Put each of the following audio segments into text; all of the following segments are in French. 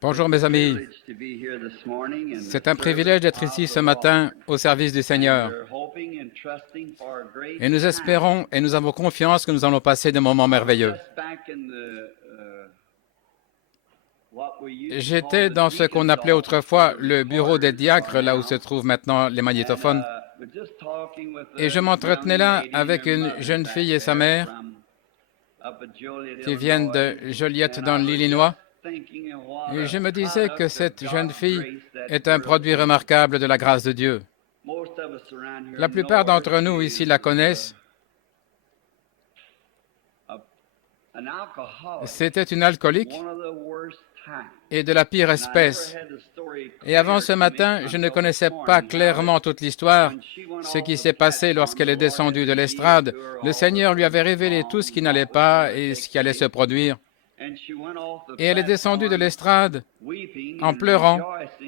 Bonjour mes amis, c'est un privilège d'être ici ce matin au service du Seigneur. Et nous espérons et nous avons confiance que nous allons passer des moments merveilleux. J'étais dans ce qu'on appelait autrefois le bureau des diacres, là où se trouvent maintenant les magnétophones. Et je m'entretenais là avec une jeune fille et sa mère qui viennent de Joliette dans l'Illinois. Et je me disais que cette jeune fille est un produit remarquable de la grâce de Dieu. La plupart d'entre nous ici la connaissent. C'était une alcoolique et de la pire espèce. Et avant ce matin, je ne connaissais pas clairement toute l'histoire, ce qui s'est passé lorsqu'elle est descendue de l'estrade. Le Seigneur lui avait révélé tout ce qui n'allait pas et ce qui allait se produire. Et elle est descendue de l'estrade en pleurant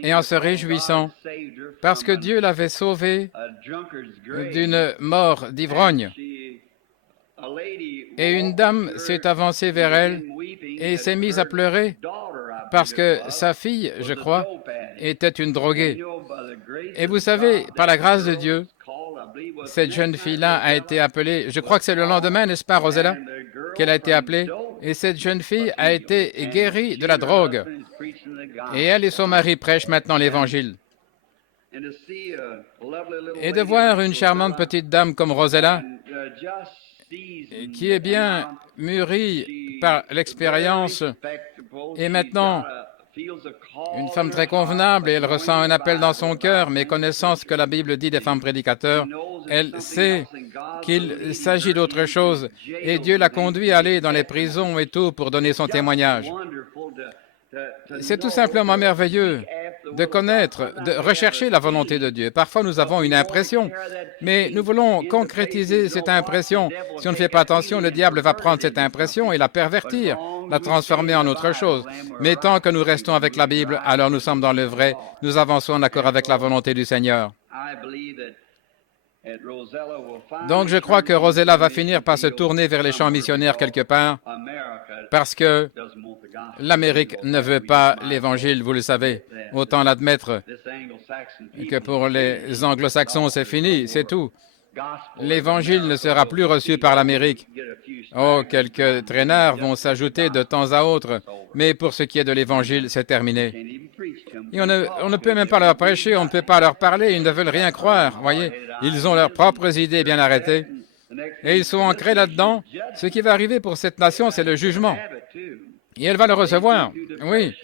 et en se réjouissant parce que Dieu l'avait sauvée d'une mort d'ivrogne. Et une dame s'est avancée vers elle et s'est mise à pleurer parce que sa fille, je crois, était une droguée. Et vous savez, par la grâce de Dieu, cette jeune fille-là a été appelée, je crois que c'est le lendemain, n'est-ce pas, Rosella, qu'elle a été appelée, et cette jeune fille a été guérie de la drogue. Et elle et son mari prêchent maintenant l'Évangile. Et de voir une charmante petite dame comme Rosella, qui est bien mûrie par l'expérience, et maintenant une femme très convenable, et elle ressent un appel dans son cœur, mais connaissant ce que la Bible dit des femmes prédicateurs, elle sait qu'il s'agit d'autre chose, et Dieu l'a conduit à aller dans les prisons et tout pour donner son témoignage. C'est tout simplement merveilleux de connaître, de rechercher la volonté de Dieu. Parfois, nous avons une impression, mais nous voulons concrétiser cette impression. Si on ne fait pas attention, le diable va prendre cette impression et la pervertir, la transformer en autre chose. Mais tant que nous restons avec la Bible, alors nous sommes dans le vrai. Nous avançons en accord avec la volonté du Seigneur. Donc, je crois que Rosella va finir par se tourner vers les champs missionnaires quelque part, parce que l'Amérique ne veut pas l'Évangile, vous le savez. Autant l'admettre que pour les anglo-saxons, c'est fini, c'est tout. L'Évangile ne sera plus reçu par l'Amérique. Oh, quelques traînards vont s'ajouter de temps à autre, mais pour ce qui est de l'Évangile, c'est terminé. Et on ne peut même pas leur prêcher, on ne peut pas leur parler, ils ne veulent rien croire, voyez. Ils ont leurs propres idées bien arrêtées, et ils sont ancrés là-dedans. Ce qui va arriver pour cette nation, c'est le jugement. Et elle va le recevoir, oui.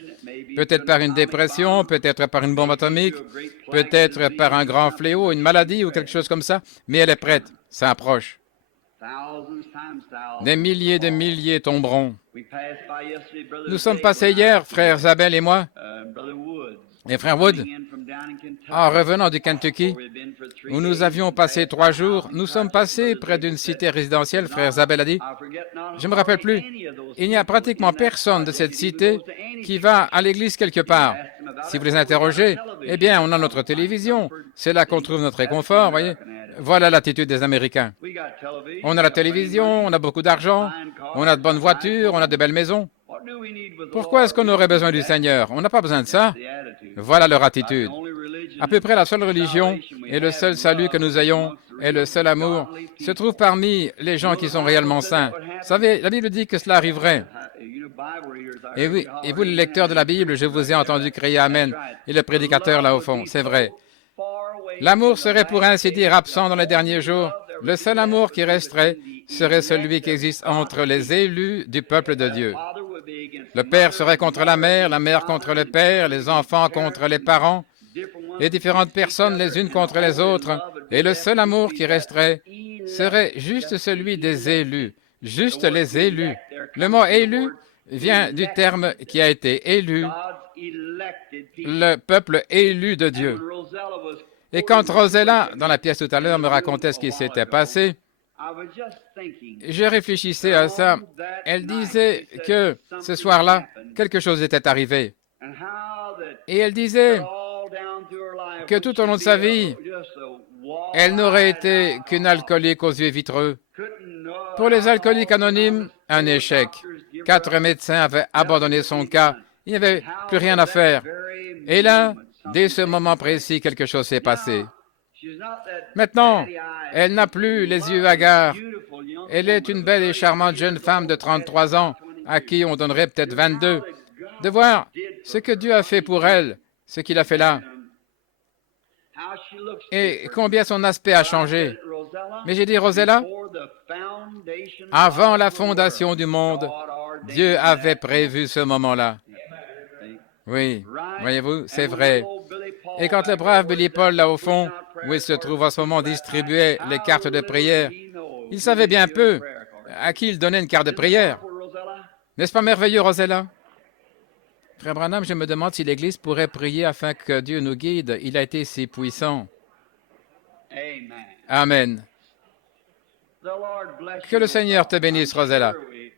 Peut-être par une dépression, peut-être par une bombe atomique, peut-être par un grand fléau, une maladie ou quelque chose comme ça, mais elle est prête, ça approche. Des milliers tomberont. Nous sommes passés hier, frère Zabel et moi, et frère Wood, en revenant du Kentucky, où nous avions passé 3 jours, nous sommes passés près d'une cité résidentielle, frère Zabel a dit. Je ne me rappelle plus. Il n'y a pratiquement personne de cette cité qui va à l'église quelque part. Si vous les interrogez, eh bien, on a notre télévision. C'est là qu'on trouve notre réconfort, voyez. Voilà l'attitude des Américains. On a la télévision, on a beaucoup d'argent, on a de bonnes voitures, on a de belles maisons. Pourquoi est-ce qu'on aurait besoin du Seigneur? On n'a pas besoin de ça. Voilà leur attitude. À peu près la seule religion et le seul salut que nous ayons et le seul amour se trouve parmi les gens qui sont réellement saints. Vous savez, la Bible dit que cela arriverait. Et oui, et vous, les lecteurs de la Bible, je vous ai entendu crier Amen. Et le prédicateur là au fond, c'est vrai. L'amour serait pour ainsi dire absent dans les derniers jours. Le seul amour qui resterait serait celui qui existe entre les élus du peuple de Dieu. Le père serait contre la mère contre le père, les enfants contre les parents, les différentes personnes les unes contre les autres, et le seul amour qui resterait serait juste celui des élus, juste les élus. Le mot élu vient du terme qui a été élu, le peuple élu de Dieu. Et quand Rosella, dans la pièce tout à l'heure, me racontait ce qui s'était passé, je réfléchissais à ça. Elle disait que ce soir-là, quelque chose était arrivé. Et elle disait que tout au long de sa vie, elle n'aurait été qu'une alcoolique aux yeux vitreux. Pour les alcooliques anonymes, un échec. 4 médecins avaient abandonné son cas. Il n'y avait plus rien à faire. Et là, dès ce moment précis, quelque chose s'est passé. Maintenant, elle n'a plus les yeux hagards. Elle est une belle et charmante jeune femme de 33 ans, à qui on donnerait peut-être 22. De voir ce que Dieu a fait pour elle, ce qu'il a fait là, et combien son aspect a changé. Mais j'ai dit, Rosella, avant la fondation du monde, Dieu avait prévu ce moment-là. Oui, voyez-vous, c'est vrai. Et quand le brave Billy Paul, là au fond, où il se trouve en ce moment, distribuait les cartes de prière, il savait bien peu à qui il donnait une carte de prière. N'est-ce pas merveilleux, Rosella? Frère Branham, je me demande si l'Église pourrait prier afin que Dieu nous guide. Il a été si puissant. Amen. Que le Seigneur te bénisse, Rosella.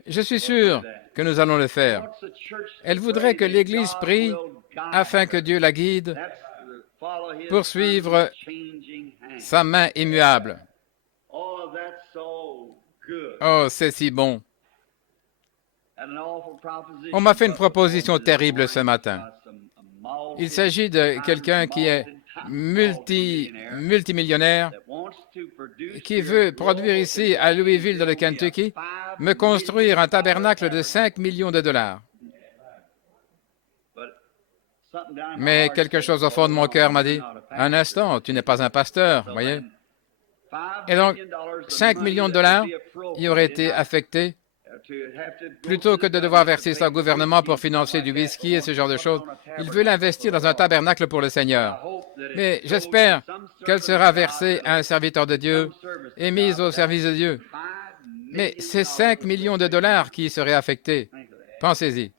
Je suis sûr que nous allons le faire. Elle voudrait que l'Église prie afin que Dieu la guide pour suivre sa main immuable. Oh, c'est si bon. On m'a fait une proposition terrible ce matin. Il s'agit de quelqu'un qui est multimillionnaire, qui veut produire ici, à Louisville, dans le Kentucky, me construire un tabernacle de 5 millions de dollars. Mais quelque chose au fond de mon cœur m'a dit, un instant, tu n'es pas un pasteur, voyez. Et donc, 5 millions de dollars y auraient été affectés plutôt que de devoir verser ça au gouvernement pour financer du whisky et ce genre de choses. Il veut l'investir dans un tabernacle pour le Seigneur. Mais j'espère qu'elle sera versée à un serviteur de Dieu et mise au service de Dieu. Mais c'est 5 millions de dollars qui y seraient affectés. Pensez-y.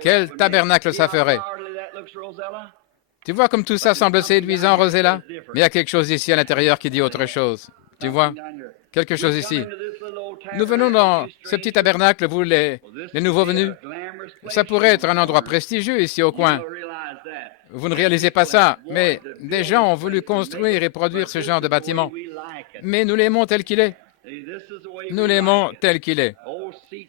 Quel tabernacle ça ferait? Tu vois comme tout ça semble séduisant, Rosella? Mais il y a quelque chose ici à l'intérieur qui dit autre chose. Tu vois? Quelque chose ici. Nous venons dans ce petit tabernacle, vous les nouveaux venus. Ça pourrait être un endroit prestigieux ici au coin. Vous ne réalisez pas ça, mais des gens ont voulu construire et produire ce genre de bâtiment. Mais nous l'aimons tel qu'il est. Nous l'aimons tel qu'il est.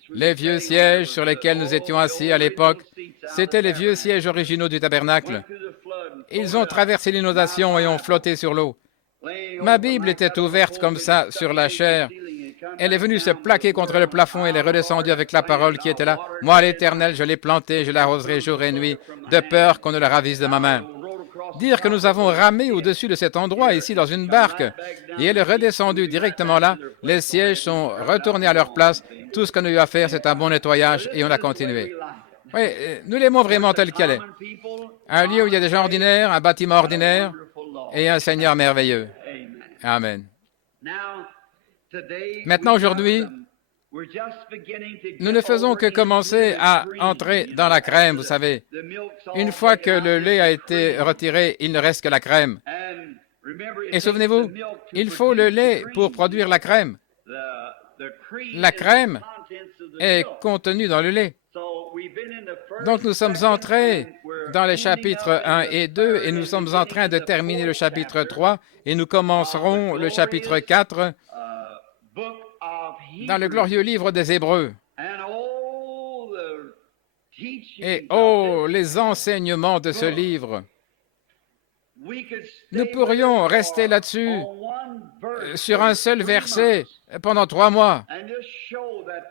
Les vieux sièges sur lesquels nous étions assis à l'époque, c'étaient les vieux sièges originaux du tabernacle. Ils ont traversé l'inondation et ont flotté sur l'eau. Ma Bible était ouverte comme ça sur la chair. Elle est venue se plaquer contre le plafond et elle est redescendue avec la parole qui était là. Moi, l'Éternel, je l'ai plantée, je l'arroserai jour et nuit, de peur qu'on ne la ravise de ma main. Dire que nous avons ramé au-dessus de cet endroit, ici, dans une barque, et elle est redescendue directement là. Les sièges sont retournés à leur place. Tout ce qu'on a eu à faire, c'est un bon nettoyage, et on a continué. Oui, nous l'aimons vraiment tel qu'elle est. Un lieu où il y a des gens ordinaires, un bâtiment ordinaire, et un Seigneur merveilleux. Amen. Maintenant, aujourd'hui, nous ne faisons que commencer à entrer dans la crème, vous savez. Une fois que le lait a été retiré, il ne reste que la crème. Et souvenez-vous, il faut le lait pour produire la crème. La crème est contenue dans le lait. Donc, nous sommes entrés dans les chapitres 1 et 2 et nous sommes en train de terminer le chapitre 3 et nous commencerons le chapitre 4 dans le glorieux livre des Hébreux. Et oh, les enseignements de ce livre! Nous pourrions rester là-dessus sur un seul verset pendant 3 mois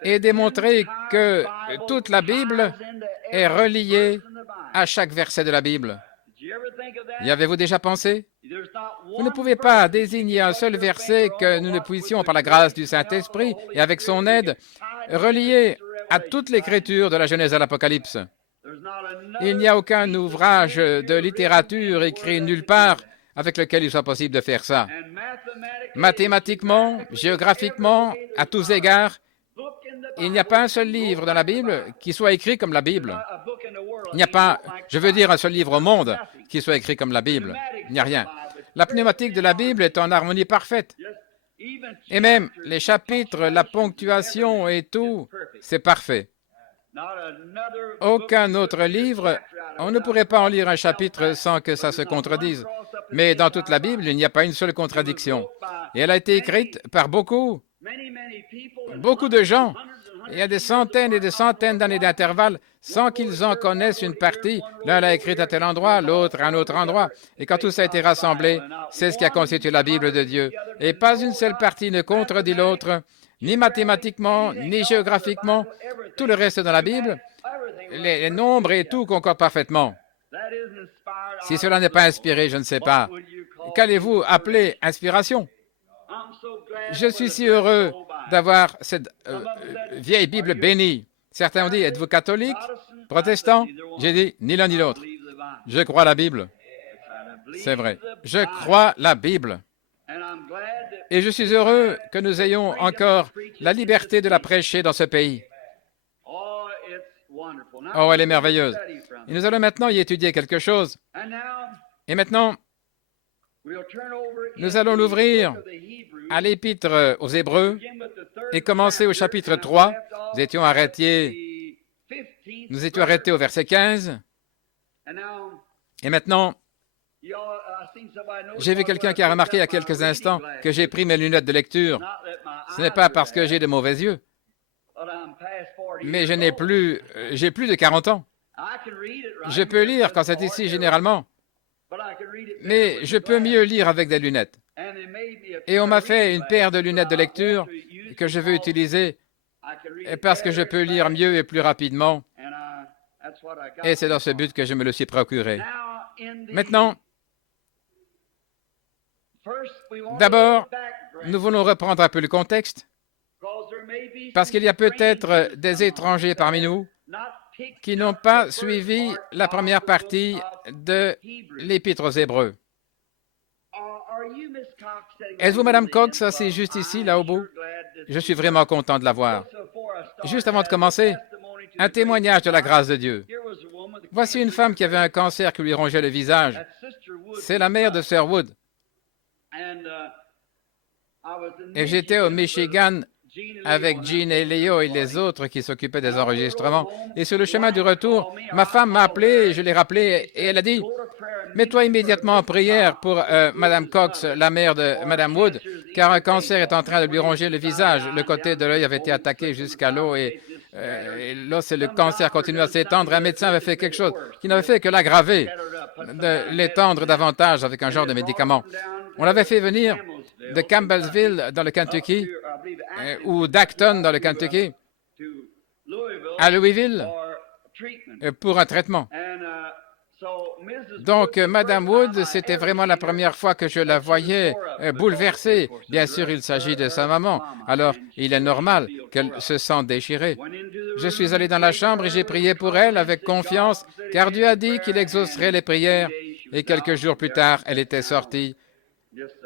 et démontrer que toute la Bible est reliée à chaque verset de la Bible. Y avez-vous déjà pensé? Vous ne pouvez pas désigner un seul verset que nous ne puissions, par la grâce du Saint-Esprit et avec son aide, relier à toute l'Écriture de la Genèse à l'Apocalypse. Il n'y a aucun ouvrage de littérature écrit nulle part avec lequel il soit possible de faire ça. Mathématiquement, géographiquement, à tous égards, il n'y a pas un seul livre dans la Bible qui soit écrit comme la Bible. Il n'y a pas, je veux dire, un seul livre au monde qui soit écrit comme la Bible. Il n'y a rien. La pneumatique de la Bible est en harmonie parfaite. Et même les chapitres, la ponctuation et tout, c'est parfait. Aucun autre livre, on ne pourrait pas en lire un chapitre sans que ça se contredise. Mais dans toute la Bible, il n'y a pas une seule contradiction. Et elle a été écrite par beaucoup de gens, Il y a des centaines et des centaines d'années d'intervalle sans qu'ils en connaissent une partie. L'un l'a écrite à tel endroit, l'autre à un autre endroit. Et quand tout ça a été rassemblé, c'est ce qui a constitué la Bible de Dieu. Et pas une seule partie ne contredit l'autre, ni mathématiquement, ni géographiquement. Tout le reste dans la Bible, les nombres et tout concorde parfaitement. Si cela n'est pas inspiré, je ne sais pas. Qu'allez-vous appeler inspiration? Je suis si heureux d'avoir cette vieille Bible bénie. Certains ont dit, êtes-vous catholique, protestant? J'ai dit, ni l'un ni l'autre. Je crois la Bible. C'est vrai. Je crois la Bible. Et je suis heureux que nous ayons encore la liberté de la prêcher dans ce pays. Oh, elle est merveilleuse. Et nous allons maintenant y étudier quelque chose. Et maintenant, nous allons l'ouvrir à l'Épître aux Hébreux et commencer au chapitre 3. Nous étions arrêtés au verset 15. Et maintenant, j'ai vu quelqu'un qui a remarqué il y a quelques instants que j'ai pris mes lunettes de lecture. Ce n'est pas parce que j'ai de mauvais yeux, mais j'ai plus de 40 ans. Je peux lire quand c'est ici généralement, mais je peux mieux lire avec des lunettes. Et on m'a fait une paire de lunettes de lecture que je veux utiliser parce que je peux lire mieux et plus rapidement. Et c'est dans ce but que je me le suis procuré. Maintenant, d'abord, nous voulons reprendre un peu le contexte, parce qu'il y a peut-être des étrangers parmi nous qui n'ont pas suivi la première partie de l'Épître aux Hébreux. Êtes-vous Madame Cox, assise juste ici, là au bout? Je suis vraiment content de la voir. Juste avant de commencer, un témoignage de la grâce de Dieu. Voici une femme qui avait un cancer qui lui rongeait le visage. C'est la mère de Sir Wood. Et j'étais au Michigan avec Jean et Léo et les autres qui s'occupaient des enregistrements. Et sur le chemin du retour, ma femme m'a appelé, je l'ai rappelé, et elle a dit, mets-toi immédiatement en prière pour Madame Cox, la mère de Madame Wood, car un cancer est en train de lui ronger le visage. Le côté de l'œil avait été attaqué jusqu'à l'eau et là, le cancer continue à s'étendre. Un médecin avait fait quelque chose qui n'avait fait que l'aggraver, de l'étendre davantage avec un genre de médicament. On l'avait fait venir de Campbellsville, dans le Kentucky, ou d'Acton, dans le Kentucky, à Louisville, pour un traitement. Donc, Madame Wood, c'était vraiment la première fois que je la voyais bouleversée. Bien sûr, il s'agit de sa maman, alors il est normal qu'elle se sente déchirée. Je suis allé dans la chambre et j'ai prié pour elle avec confiance, car Dieu a dit qu'il exaucerait les prières. Et quelques jours plus tard, elle était sortie.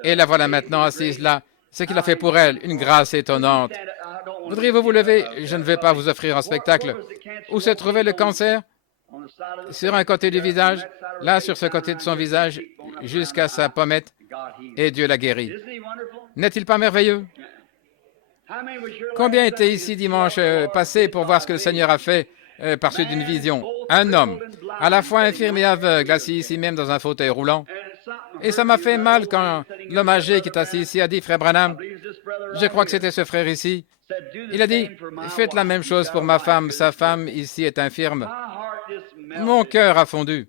Et la voilà maintenant assise là. Ce qu'il a fait pour elle, une grâce étonnante. Voudriez-vous vous lever? Je ne vais pas vous offrir un spectacle. Où se trouvait le cancer? Sur un côté du visage, là sur ce côté de son visage, jusqu'à sa pommette, et Dieu l'a guéri. N'est-il pas merveilleux? Combien étaient ici dimanche passé pour voir ce que le Seigneur a fait par suite d'une vision? Un homme, à la fois infirme et aveugle, assis ici même dans un fauteuil roulant. Et ça m'a fait mal quand l'homme âgé qui est assis ici a dit, Frère Branham, je crois que c'était ce frère ici. Il a dit, faites la même chose pour ma femme, sa femme ici est infirme. Mon cœur a fondu.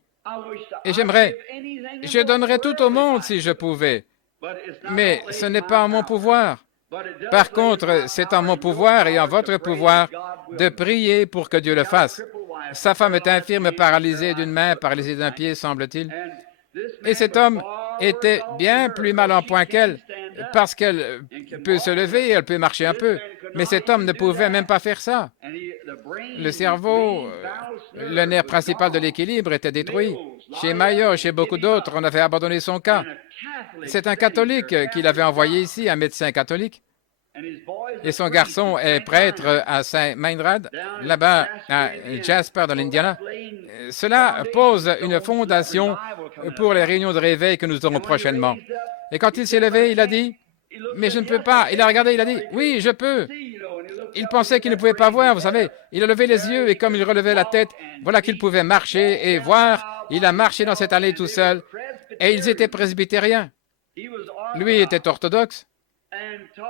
Et je donnerais tout au monde si je pouvais. Mais ce n'est pas en mon pouvoir. Par contre, c'est en mon pouvoir et en votre pouvoir de prier pour que Dieu le fasse. Sa femme est infirme, paralysée d'une main, paralysée d'un pied, semble-t-il. Et cet homme était bien plus mal en point qu'elle, parce qu'elle peut se lever, elle peut marcher un peu. Mais cet homme ne pouvait même pas faire ça. Le cerveau, le nerf principal de l'équilibre, était détruit. Chez Mayo, chez beaucoup d'autres, on avait abandonné son cas. C'est un catholique qui l'avait envoyé ici, un médecin catholique. Et son garçon est prêtre à Saint Meinrad, là-bas à Jasper, dans l'Indiana. Cela pose une fondation pour les réunions de réveil que nous aurons prochainement. Et quand il s'est levé, il a dit, « Mais je ne peux pas. » Il a regardé, il a dit, « Oui, je peux. » Il pensait qu'il ne pouvait pas voir, vous savez. Il a levé les yeux et comme il relevait la tête, voilà qu'il pouvait marcher et voir. Il a marché dans cette allée tout seul. Et ils étaient presbytériens. Lui était orthodoxe.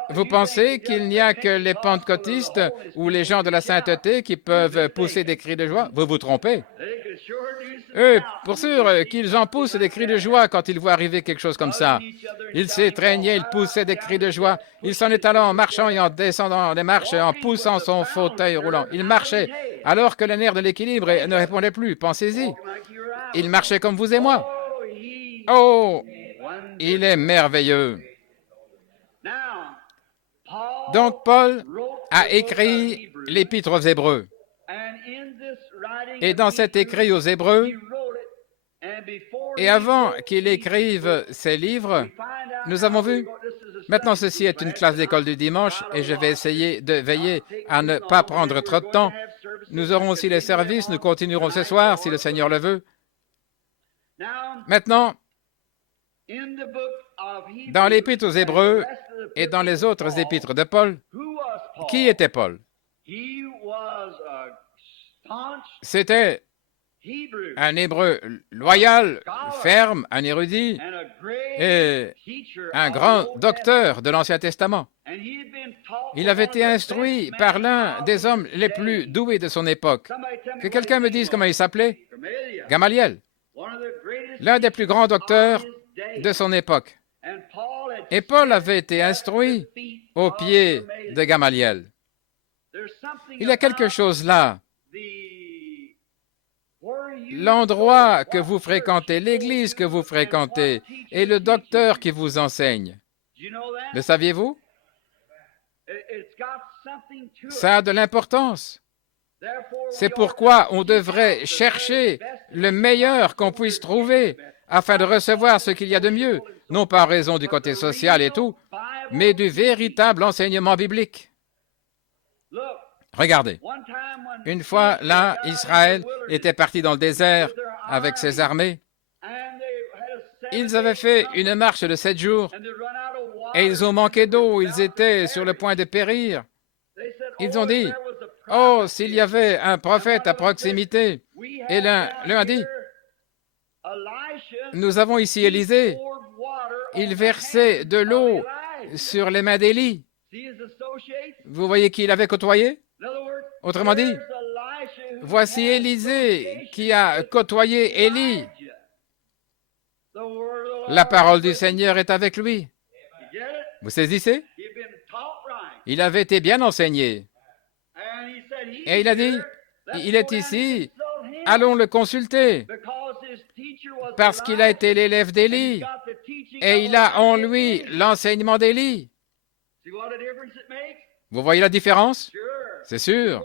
Vous pensez qu'il n'y a que les pentecôtistes ou les gens de la sainteté qui peuvent pousser des cris de joie? Vous vous trompez. Eux, pour sûr, qu'ils en poussent des cris de joie quand ils voient arriver quelque chose comme ça. Ils s'étreignaient, ils poussaient des cris de joie. Il s'en est allé en marchant et en descendant les marches et en poussant son fauteuil roulant. Il marchait alors que le nerf de l'équilibre ne répondait plus. Pensez-y. Il marchait comme vous et moi. Oh, il est merveilleux. Donc, Paul a écrit l'Épître aux Hébreux. Et dans cet écrit aux Hébreux, et avant qu'il écrive ses livres, nous avons vu. Maintenant, ceci est une classe d'école du dimanche et je vais essayer de veiller à ne pas prendre trop de temps. Nous aurons aussi les services, nous continuerons ce soir si le Seigneur le veut. Maintenant, dans l'Épître aux Hébreux et dans les autres épîtres de Paul, qui était Paul? C'était un Hébreu loyal, ferme, un érudit et un grand docteur de l'Ancien Testament. Il avait été instruit par l'un des hommes les plus doués de son époque. Que quelqu'un me dise comment il s'appelait? Gamaliel, l'un des plus grands docteurs de son époque. Et Paul avait été instruit aux pieds de Gamaliel. Il y a quelque chose là. L'endroit que vous fréquentez, l'église que vous fréquentez et le docteur qui vous enseigne. Le saviez-vous? Ça a de l'importance. C'est pourquoi on devrait chercher le meilleur qu'on puisse trouver afin de recevoir ce qu'il y a de mieux, non pas en raison du côté social et tout, mais du véritable enseignement biblique. Regardez, une fois, là, Israël était parti dans le désert avec ses armées. Ils avaient fait une marche de 7 jours et ils ont manqué d'eau, ils étaient sur le point de périr. Ils ont dit, « Oh, s'il y avait un prophète à proximité! » Et l'un a dit, « Nous avons ici Élisée. Il versait de l'eau sur les mains d'Élie. » Vous voyez qui il avait côtoyé? Autrement dit, voici Élisée qui a côtoyé Élie. La parole du Seigneur est avec lui. Vous saisissez? Il avait été bien enseigné. Et il a dit, il est ici, allons le consulter, parce qu'il a été l'élève d'Élie, et il a en lui l'enseignement d'Élie. Vous voyez la différence? C'est sûr.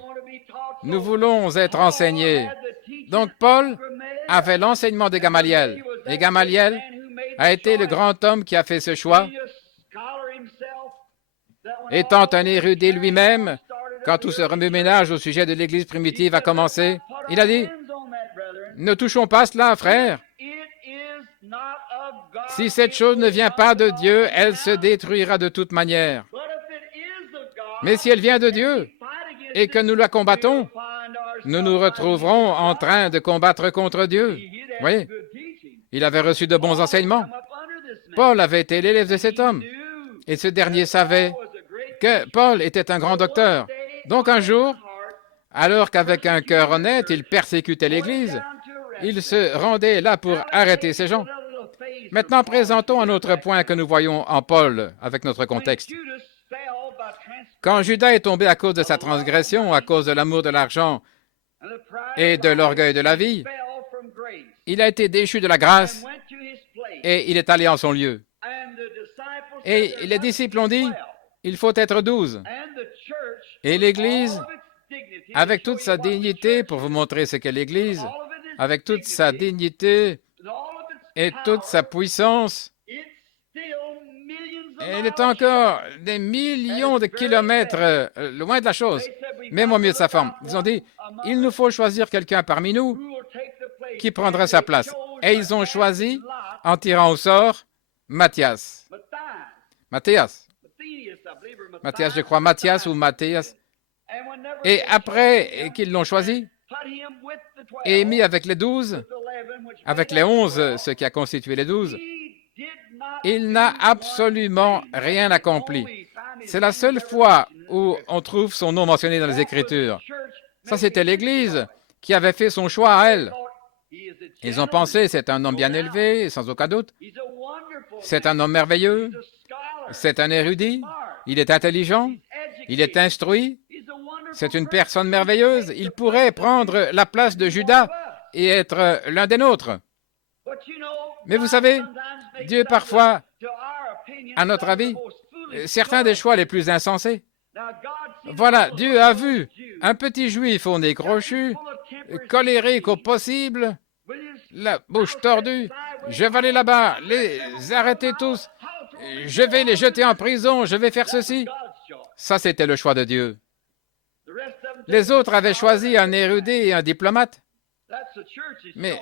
Nous voulons être enseignés. Donc Paul avait l'enseignement de Gamaliel, et Gamaliel a été le grand homme qui a fait ce choix. Étant un érudit lui-même, quand tout ce remue-ménage au sujet de l'Église primitive a commencé, il a dit, « Ne touchons pas cela, frère. Si cette chose ne vient pas de Dieu, elle se détruira de toute manière. Mais si elle vient de Dieu et que nous la combattons, nous nous retrouverons en train de combattre contre Dieu. » Voyez, il avait reçu de bons enseignements. Paul avait été l'élève de cet homme. Et ce dernier savait que Paul était un grand docteur. Donc un jour, alors qu'avec un cœur honnête, il persécutait l'Église, il se rendait là pour arrêter ces gens. Maintenant, présentons un autre point que nous voyons en Paul avec notre contexte. Quand Judas est tombé à cause de sa transgression, à cause de l'amour de l'argent et de l'orgueil de la vie, il a été déchu de la grâce et il est allé en son lieu. Et les disciples ont dit, il faut être 12. Et l'Église, avec toute sa dignité, pour vous montrer ce qu'est l'Église, avec toute sa dignité et toute sa puissance, elle est encore des millions de kilomètres loin de la chose, même au milieu de sa forme. Ils ont dit, il nous faut choisir quelqu'un parmi nous qui prendra sa place. Et ils ont choisi, en tirant au sort, Matthias. Matthias, je crois, Matthias ou Matthias. Et après qu'ils l'ont choisi et mis avec les 12, avec les 11, ce qui a constitué les 12, il n'a absolument rien accompli. C'est la seule fois où on trouve son nom mentionné dans les Écritures. Ça, c'était l'Église qui avait fait son choix à elle. Ils ont pensé, c'est un homme bien élevé, sans aucun doute. C'est un homme merveilleux. C'est un érudit. Il est intelligent. Il est instruit. C'est une personne merveilleuse. Il pourrait prendre la place de Judas et être l'un des nôtres. Mais vous savez, Dieu parfois, à notre avis, certains des choix les plus insensés. Voilà, Dieu a vu un petit juif au nez crochu, colérique au possible, la bouche tordue. Je vais aller là-bas, les arrêter tous. Je vais les jeter en prison, je vais faire ceci. Ça, c'était le choix de Dieu. Les autres avaient choisi un érudit et un diplomate. Mais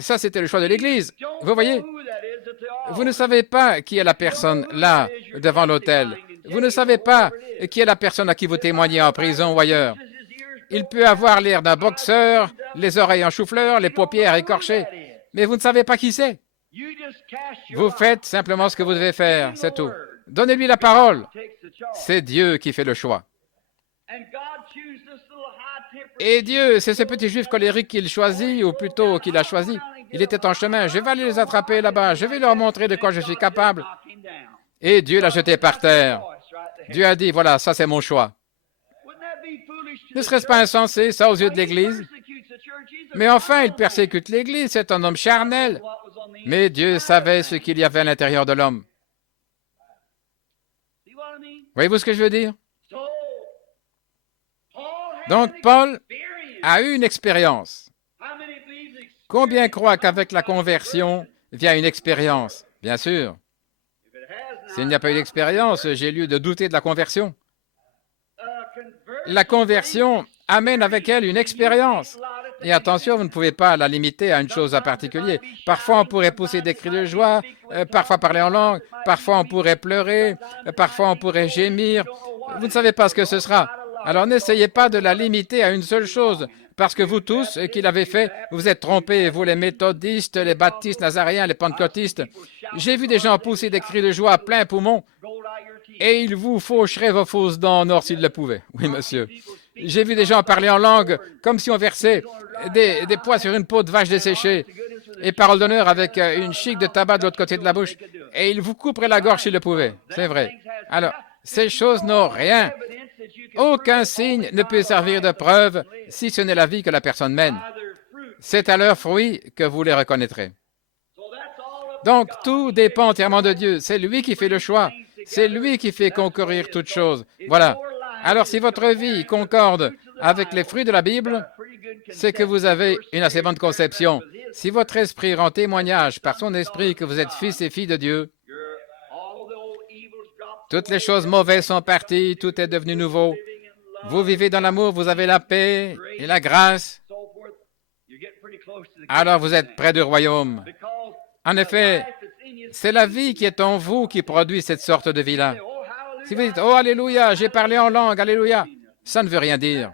ça, c'était le choix de l'Église. Vous voyez, vous ne savez pas qui est la personne là, devant l'autel. Vous ne savez pas qui est la personne à qui vous témoignez en prison ou ailleurs. Il peut avoir l'air d'un boxeur, les oreilles en chou-fleur, les paupières écorchées, mais vous ne savez pas qui c'est. Vous faites simplement ce que vous devez faire, c'est tout. Donnez-lui la parole. C'est Dieu qui fait le choix. Et Dieu, c'est ce petit juif colérique qu'il choisit, ou plutôt qu'il a choisi. Il était en chemin. Je vais aller les attraper là-bas. Je vais leur montrer de quoi je suis capable. Et Dieu l'a jeté par terre. Dieu a dit, voilà, ça c'est mon choix. Ne serait-ce pas insensé, ça, aux yeux de l'Église? Mais enfin, il persécute l'Église. C'est un homme charnel. Mais Dieu savait ce qu'il y avait à l'intérieur de l'homme. Voyez-vous ce que je veux dire? Donc, Paul a eu une expérience. Combien croient qu'avec la conversion vient une expérience? Bien sûr. S'il n'y a pas eu d'expérience, j'ai lieu de douter de la conversion. La conversion amène avec elle une expérience. Et attention, vous ne pouvez pas la limiter à une chose en particulier. Parfois, on pourrait pousser des cris de joie, parfois parler en langue, parfois on pourrait pleurer, parfois on pourrait gémir. Vous ne savez pas ce que ce sera. Alors n'essayez pas de la limiter à une seule chose, parce que vous tous qui l'avez fait, vous êtes trompés, vous les méthodistes, les baptistes, nazariens, les pentecôtistes. J'ai vu des gens pousser des cris de joie à plein poumon, et ils vous faucheraient vos fausses dents en or s'ils le pouvaient. Oui, monsieur. J'ai vu des gens parler en langue comme si on versait des pois sur une peau de vache desséchée, et parole d'honneur avec une chique de tabac de l'autre côté de la bouche, et ils vous couperaient la gorge s'ils le pouvaient. C'est vrai. Alors, ces choses n'ont rien. Aucun signe ne peut servir de preuve si ce n'est la vie que la personne mène. C'est à leurs fruits que vous les reconnaîtrez. Donc, tout dépend entièrement de Dieu. C'est lui qui fait le choix. C'est lui qui fait concourir toutes choses. Voilà. Alors, si votre vie concorde avec les fruits de la Bible, c'est que vous avez une assez bonne conception. Si votre esprit rend témoignage par son esprit que vous êtes fils et filles de Dieu, toutes les choses mauvaises sont parties, tout est devenu nouveau. Vous vivez dans l'amour, vous avez la paix et la grâce. Alors vous êtes près du royaume. En effet, c'est la vie qui est en vous qui produit cette sorte de vie-là. Si vous dites « Oh, alléluia, j'ai parlé en langue, alléluia », ça ne veut rien dire.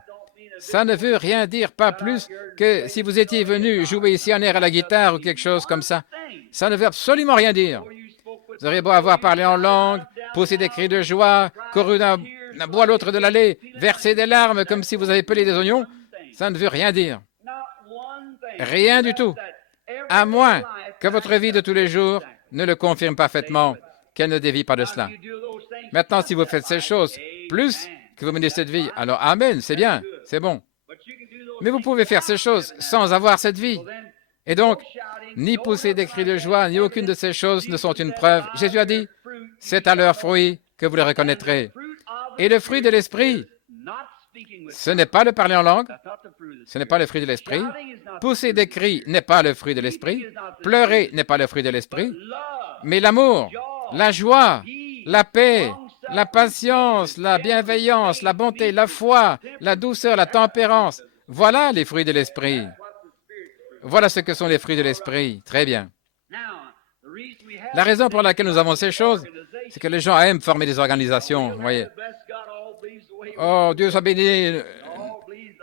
Ça ne veut rien dire, pas plus que si vous étiez venu jouer ici un air à la guitare ou quelque chose comme ça. Ça ne veut absolument rien dire. Vous auriez beau avoir parlé en langue, pousser des cris de joie, couru d'un bout à l'autre de l'allée, verser des larmes comme si vous avez pelé des oignons, ça ne veut rien dire. Rien du tout. À moins que votre vie de tous les jours ne le confirme parfaitement, qu'elle ne dévie pas de cela. Maintenant, si vous faites ces choses plus que vous menez cette vie, alors amen, c'est bien, c'est bon. Mais vous pouvez faire ces choses sans avoir cette vie. Et donc, ni pousser des cris de joie, ni aucune de ces choses ne sont une preuve. Jésus a dit, c'est à leurs fruits que vous les reconnaîtrez. Et le fruit de l'esprit, ce n'est pas le parler en langue, ce n'est pas le fruit de l'esprit. Pousser des cris n'est pas le fruit de l'esprit. Pleurer n'est pas le fruit de l'esprit. Mais l'amour, la joie, la paix, la patience, la bienveillance, la bonté, la foi, la douceur, la tempérance, voilà les fruits de l'esprit. Voilà ce que sont les fruits de l'esprit. Très bien. La raison pour laquelle nous avons ces choses, c'est que les gens aiment former des organisations, vous voyez. Oh, Dieu soit béni.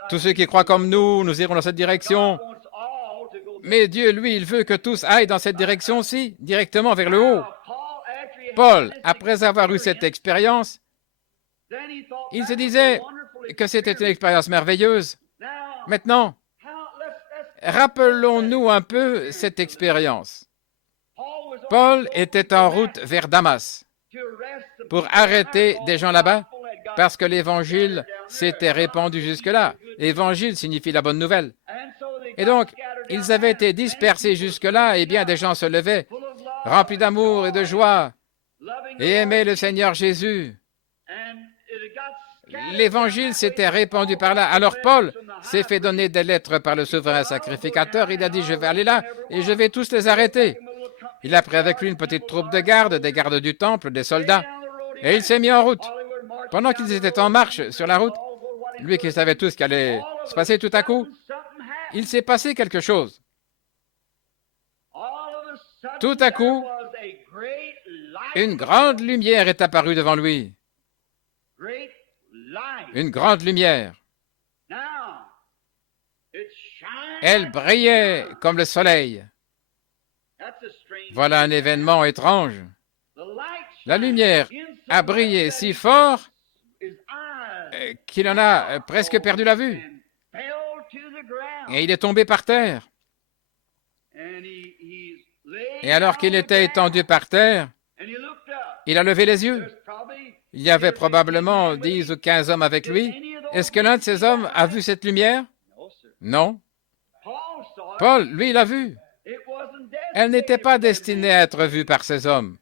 Tous ceux qui croient comme nous irons dans cette direction. Mais Dieu, lui, il veut que tous aillent dans cette direction-ci, directement vers le haut. Paul, après avoir eu cette expérience, Il se disait que c'était une expérience merveilleuse. Maintenant, rappelons-nous un peu cette expérience. Paul était en route vers Damas pour arrêter des gens là-bas parce que l'Évangile s'était répandu jusque-là. Évangile signifie la bonne nouvelle. Et donc, ils avaient été dispersés jusque-là et bien des gens se levaient, remplis d'amour et de joie, et aimaient le Seigneur Jésus. L'Évangile s'était répandu par là. Alors Paul s'est fait donner des lettres par le souverain sacrificateur. Il a dit, je vais aller là et je vais tous les arrêter. Il a pris avec lui une petite troupe de gardes, des gardes du temple, des soldats, et il s'est mis en route. Pendant qu'ils étaient en marche sur la route, lui qui savait tout ce qui allait se passer, tout à coup, il s'est passé quelque chose. Tout à coup, une grande lumière est apparue devant lui. Une grande lumière. Elle brillait comme le soleil. Voilà un événement étrange. La lumière a brillé si fort qu'il en a presque perdu la vue. Et il est tombé par terre. Et alors qu'il était étendu par terre, il a levé les yeux. Il y avait probablement 10 ou 15 hommes avec lui. Est-ce que l'un de ces hommes a vu cette lumière? Non. Paul, lui, l'a vue. Elle n'était pas destinée à être vue par ces hommes.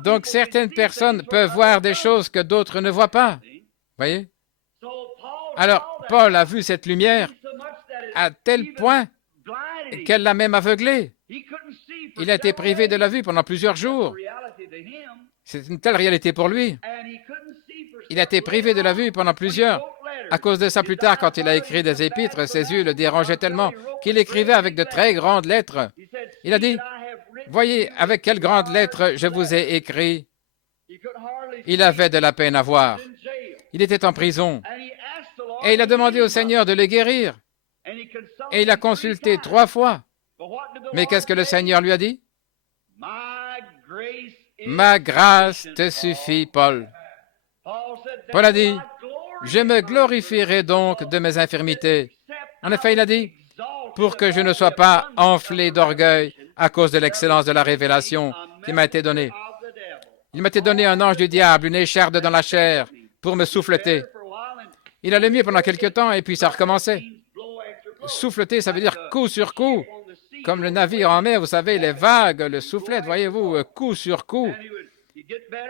Donc, certaines personnes peuvent voir des choses que d'autres ne voient pas. Voyez? Alors, Paul a vu cette lumière à tel point qu'elle l'a même aveuglé. Il a été privé de la vue pendant plusieurs jours. C'est une telle réalité pour lui. Il a été privé de la vue pendant plusieurs. À cause de ça, plus tard, quand il a écrit des épîtres, ses yeux le dérangeaient tellement qu'il écrivait avec de très grandes lettres. Il a dit, « Voyez avec quelles grandes lettres je vous ai écrit. » Il avait de la peine à voir. Il était en prison. Et il a demandé au Seigneur de le guérir. Et il a consulté 3 fois. Mais qu'est-ce que le Seigneur lui a dit? « Ma grâce te suffit, Paul. » Paul a dit, « Je me glorifierai donc de mes infirmités. » En effet, il a dit, « Pour que je ne sois pas enflé d'orgueil à cause de l'excellence de la révélation qui m'a été donnée. » Il m'a été donné un ange du diable, une écharde dans la chair, pour me souffleter. Il allait mieux pendant quelque temps et puis ça recommençait. Souffleter, ça veut dire coup sur coup. Comme le navire en mer, vous savez, les vagues le soufflettent, voyez-vous, coup sur coup.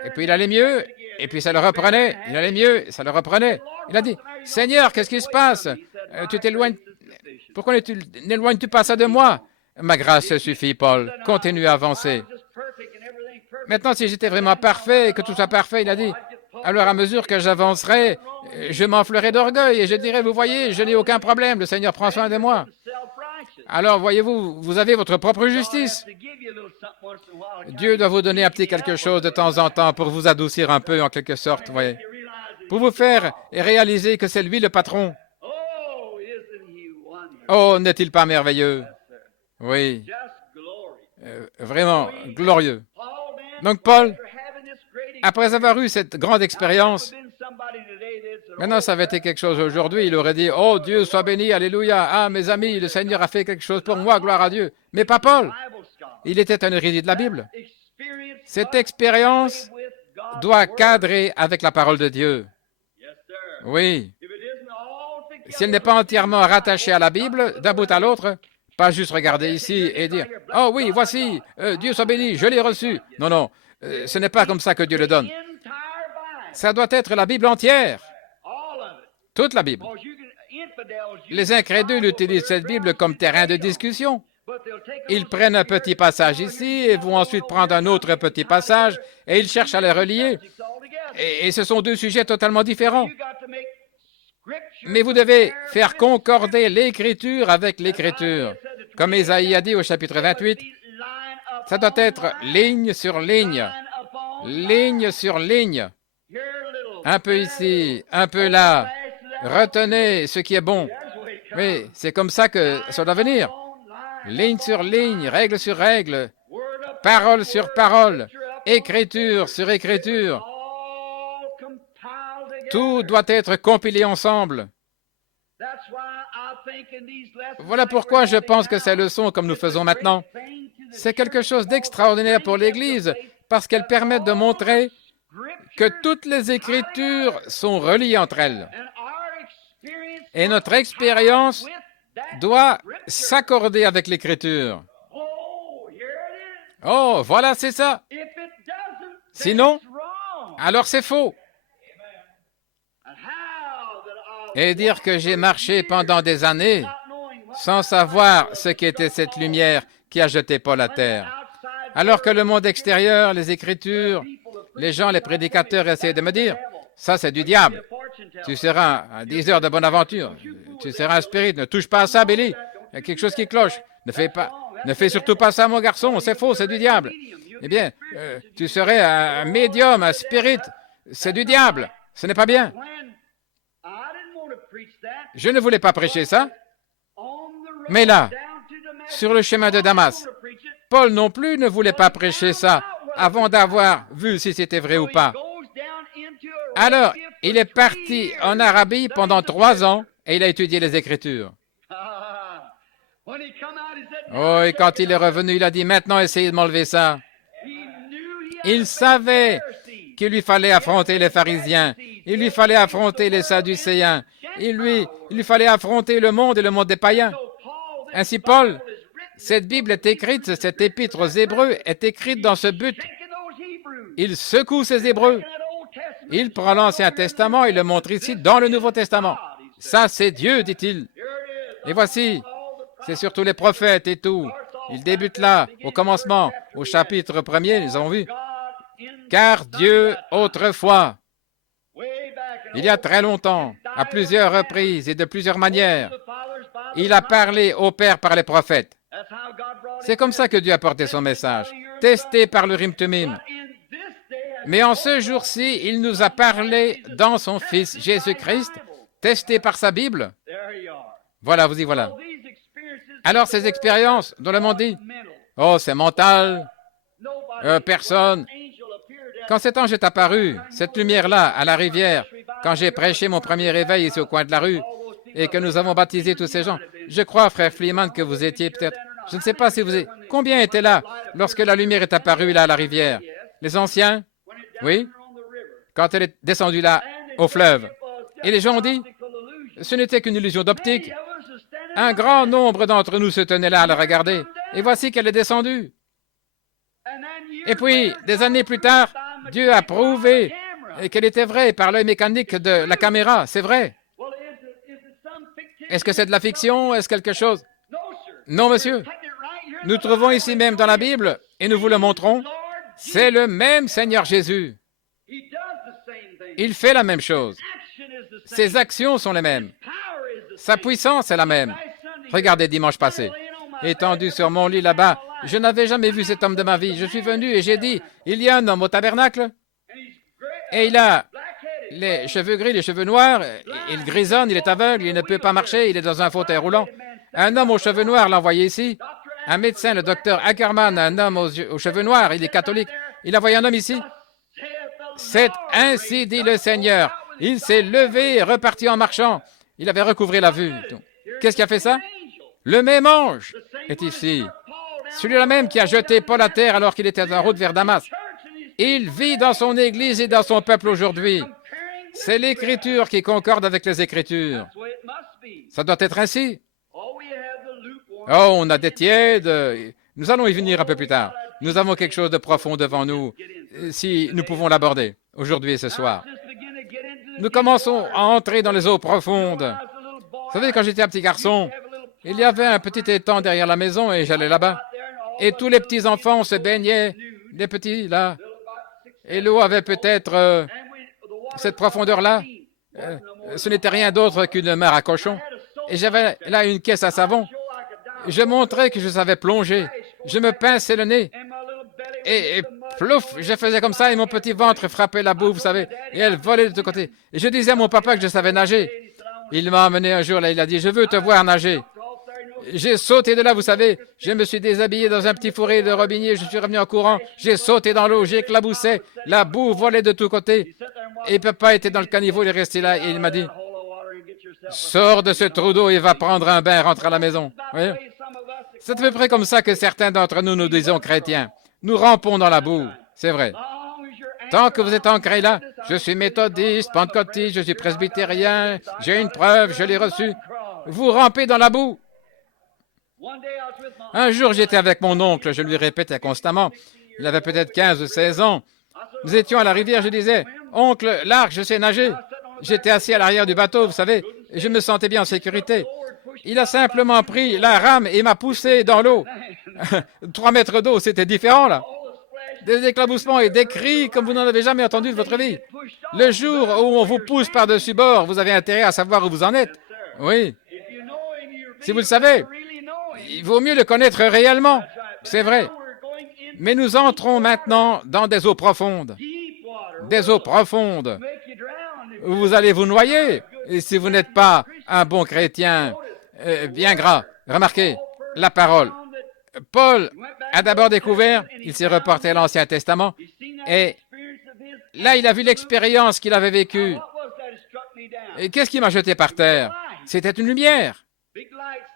Et puis il allait mieux, et puis ça le reprenait. Il allait mieux, ça le reprenait. Il a dit, « Seigneur, qu'est-ce qui se passe? Tu t'éloignes. Pourquoi n'éloignes-tu pas ça de moi? » Ma grâce se suffit, Paul. Continue à avancer. Maintenant, si j'étais vraiment parfait, et que tout soit parfait, il a dit, alors à mesure que j'avancerai, je m'enflerai d'orgueil et je dirai, vous voyez, je n'ai aucun problème, le Seigneur prend soin de moi. Alors, voyez-vous, vous avez votre propre justice. Dieu doit vous donner un petit quelque chose de temps en temps pour vous adoucir un peu, en quelque sorte, voyez. Pour vous faire réaliser que c'est lui le patron. Oh, n'est-il pas merveilleux? Oui. Vraiment glorieux. Donc, Paul, après avoir eu cette grande expérience, maintenant, ça avait été quelque chose aujourd'hui, il aurait dit, « Oh, Dieu soit béni, alléluia, ah, mes amis, le Seigneur a fait quelque chose pour moi, gloire à Dieu. » Mais pas Paul. Il était un érudit de la Bible. Cette expérience doit cadrer avec la parole de Dieu. Oui. Si elle n'est pas entièrement rattachée à la Bible, d'un bout à l'autre, pas juste regarder ici et dire, « Oh oui, voici, Dieu soit béni, je l'ai reçu. » Non, non, ce n'est pas comme ça que Dieu le donne. Ça doit être la Bible entière. Toute la Bible. Les incrédules utilisent cette Bible comme terrain de discussion. Ils prennent un petit passage ici et vont ensuite prendre un autre petit passage et ils cherchent à les relier. Et ce sont 2 sujets totalement différents. Mais vous devez faire concorder l'Écriture avec l'Écriture. Comme Ésaïe a dit au chapitre 28, ça doit être ligne sur ligne, ligne sur ligne. Un peu ici, un peu là. Retenez ce qui est bon. Oui, c'est comme ça que ça doit venir. Ligne sur ligne, règle sur règle, parole sur parole, écriture sur écriture. Tout doit être compilé ensemble. Voilà pourquoi je pense que ces leçons, comme nous faisons maintenant, c'est quelque chose d'extraordinaire pour l'Église, parce qu'elles permettent de montrer que toutes les Écritures sont reliées entre elles. Et notre expérience doit s'accorder avec l'Écriture. Oh, voilà, c'est ça. Sinon, alors c'est faux. Et dire que j'ai marché pendant des années sans savoir ce qu'était cette lumière qui a jeté Paul à terre. Alors que le monde extérieur, les Écritures, les gens, les prédicateurs essaient de me dire, ça c'est du diable. Tu seras à 10 heures de bonne aventure. Tu seras un spirit. Ne touche pas à ça, Billy. Il y a quelque chose qui cloche. Ne fais surtout pas ça, mon garçon. C'est faux, c'est du diable. Eh bien, tu serais un médium, un spirit. C'est du diable. Ce n'est pas bien. Je ne voulais pas prêcher ça. Mais là, sur le chemin de Damas, Paul non plus ne voulait pas prêcher ça avant d'avoir vu si c'était vrai ou pas. Alors, il est parti en Arabie pendant 3 ans et il a étudié les Écritures. Oh, et quand il est revenu, il a dit, maintenant, essayez de m'enlever ça. Il savait qu'il lui fallait affronter les pharisiens, il lui fallait affronter les sadducéens, il lui fallait affronter le monde et le monde des païens. Ainsi, Paul, cette Bible est écrite, cette épître aux Hébreux est écrite dans ce but. Il secoue ces Hébreux. Il prend l'Ancien Testament et le montre ici dans le Nouveau Testament. Ça, c'est Dieu, dit-il. Et voici, c'est surtout les prophètes et tout. Il débute là, au commencement, au chapitre 1er, nous avons vu. Car Dieu, autrefois, il y a très longtemps, à plusieurs reprises et de plusieurs manières, il a parlé au Père par les prophètes. C'est comme ça que Dieu a porté son message, testé par le Urim Tumim. Mais en ce jour-ci, il nous a parlé dans son Fils Jésus-Christ, testé par sa Bible. Voilà, vous y voilà. Alors ces expériences dont le monde dit, oh, c'est mental, personne. Quand cet ange est apparu, cette lumière-là, à la rivière, quand j'ai prêché mon premier réveil ici au coin de la rue, et que nous avons baptisé tous ces gens, je crois, frère Fleeman, que vous étiez peut-être, je ne sais pas si vous êtes, combien étaient là lorsque la lumière est apparue là à la rivière? Les anciens? Oui? Quand elle est descendue là, au fleuve. Et les gens ont dit, ce n'était qu'une illusion d'optique. Un grand nombre d'entre nous se tenaient là à la regarder. Et voici qu'elle est descendue. Et puis, des années plus tard, Dieu a prouvé qu'elle était vraie par l'œil mécanique de la caméra. C'est vrai. Est-ce que c'est de la fiction? Est-ce quelque chose? Non, monsieur. Nous trouvons ici même dans la Bible, et nous vous le montrons, c'est le même Seigneur Jésus. Il fait la même chose. Ses actions sont les mêmes. Sa puissance est la même. Regardez dimanche passé. Étendu sur mon lit là-bas, je n'avais jamais vu cet homme de ma vie. Je suis venu et j'ai dit, il y a un homme au tabernacle et il a les cheveux gris, les cheveux noirs, il grisonne, il est aveugle, il ne peut pas marcher, il est dans un fauteuil roulant. Un homme aux cheveux noirs l'a envoyé ici. Un médecin, le docteur Ackerman, un homme aux cheveux noirs, il est catholique. Il a envoyé un homme ici. C'est ainsi dit le Seigneur. Il s'est levé et reparti en marchant. Il avait recouvré la vue. Qu'est-ce qui a fait ça? Le même ange est ici. Celui-là même qui a jeté Paul à terre alors qu'il était en route vers Damas. Il vit dans son Église et dans son peuple aujourd'hui. C'est l'Écriture qui concorde avec les Écritures. Ça doit être ainsi. Oh, on a des tièdes. Nous allons y venir un peu plus tard. Nous avons quelque chose de profond devant nous, si nous pouvons l'aborder aujourd'hui et ce soir. Nous commençons à entrer dans les eaux profondes. Vous savez, quand j'étais un petit garçon, il y avait un petit étang derrière la maison et j'allais là-bas. Et tous les petits-enfants se baignaient, les petits, là. Et l'eau avait peut-être cette profondeur-là. Ce n'était rien d'autre qu'une mare à cochon. Et j'avais là une caisse à savon. Je montrais que je savais plonger. Je me pinçais le nez. Et plouf, je faisais comme ça et mon petit ventre frappait la boue, vous savez. Et elle volait de tous côtés. Et je disais à mon papa que je savais nager. Il m'a emmené un jour, là, il a dit, je veux te voir nager. J'ai sauté de là, vous savez. Je me suis déshabillé dans un petit fourré de robinet. Je suis revenu en courant. J'ai sauté dans l'eau, j'ai éclaboussé. La boue volait de tous côtés. Et papa était dans le caniveau, il est resté là et il m'a dit, sors de ce trou d'eau et va prendre un bain, rentre à la maison. Voyez? C'est à peu près comme ça que certains d'entre nous nous disons chrétiens. Nous rampons dans la boue, c'est vrai. Tant que vous êtes ancré là, je suis méthodiste, pentecôtiste, je suis presbytérien, j'ai une preuve, je l'ai reçue. Vous rampez dans la boue. Un jour, j'étais avec mon oncle, je lui répétais constamment. Il avait peut-être 15 ou 16 ans. Nous étions à la rivière, je disais, « Oncle, l'arc, je sais nager. » J'étais assis à l'arrière du bateau, vous savez, et je me sentais bien en sécurité. Il a simplement pris la rame et m'a poussé dans l'eau. 3 mètres d'eau, c'était différent, là. Des éclaboussements et des cris comme vous n'en avez jamais entendu de votre vie. Le jour où on vous pousse par-dessus bord, vous avez intérêt à savoir où vous en êtes. Oui. Si vous le savez, il vaut mieux le connaître réellement. C'est vrai. Mais nous entrons maintenant dans des eaux profondes. Des eaux profondes. Vous allez vous noyer si vous n'êtes pas un bon chrétien bien gras. Remarquez la parole. Paul a d'abord découvert, il s'est reporté à l'Ancien Testament, et là, il a vu l'expérience qu'il avait vécue. Et qu'est-ce qui m'a jeté par terre? C'était une lumière.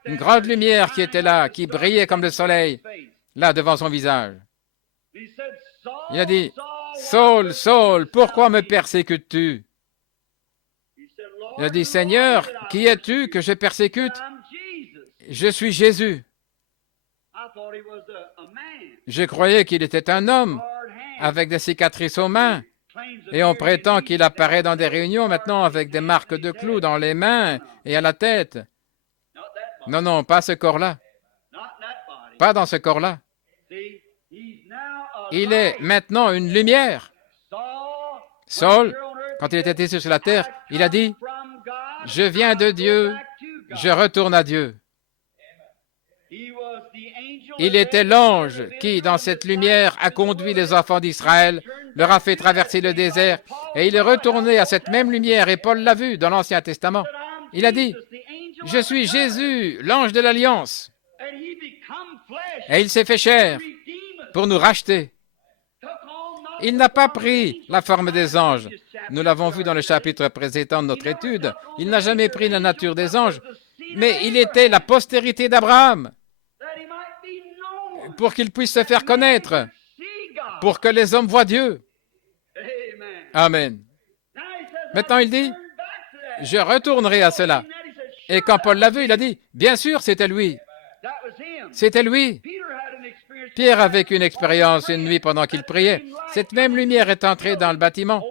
Une grande lumière qui était là, qui brillait comme le soleil, là, devant son visage. Il a dit, « Saul, Saul, pourquoi me persécutes-tu? » Il a dit, « Seigneur, qui es-tu que je persécute? Je suis Jésus. » Je croyais qu'il était un homme, avec des cicatrices aux mains, et on prétend qu'il apparaît dans des réunions maintenant avec des marques de clous dans les mains et à la tête. Non, non, pas ce corps-là. Pas dans ce corps-là. Il est maintenant une lumière. Saul, quand il était ici sur la terre, il a dit, « Je viens de Dieu, je retourne à Dieu. » Il était l'ange qui, dans cette lumière, a conduit les enfants d'Israël, leur a fait traverser le désert, et il est retourné à cette même lumière, et Paul l'a vu dans l'Ancien Testament. Il a dit, « Je suis Jésus, l'ange de l'Alliance. » Et il s'est fait chair pour nous racheter. Il n'a pas pris la forme des anges. Nous l'avons vu dans le chapitre précédent de notre étude. Il n'a jamais pris la nature des anges, mais il était la postérité d'Abraham pour qu'il puisse se faire connaître, pour que les hommes voient Dieu. Amen. Maintenant, il dit, « Je retournerai à cela. » Et quand Paul l'a vu, il a dit, « Bien sûr, c'était lui. C'était lui. » Pierre a vécu une expérience une nuit pendant qu'il priait. Cette même lumière est entrée dans le bâtiment.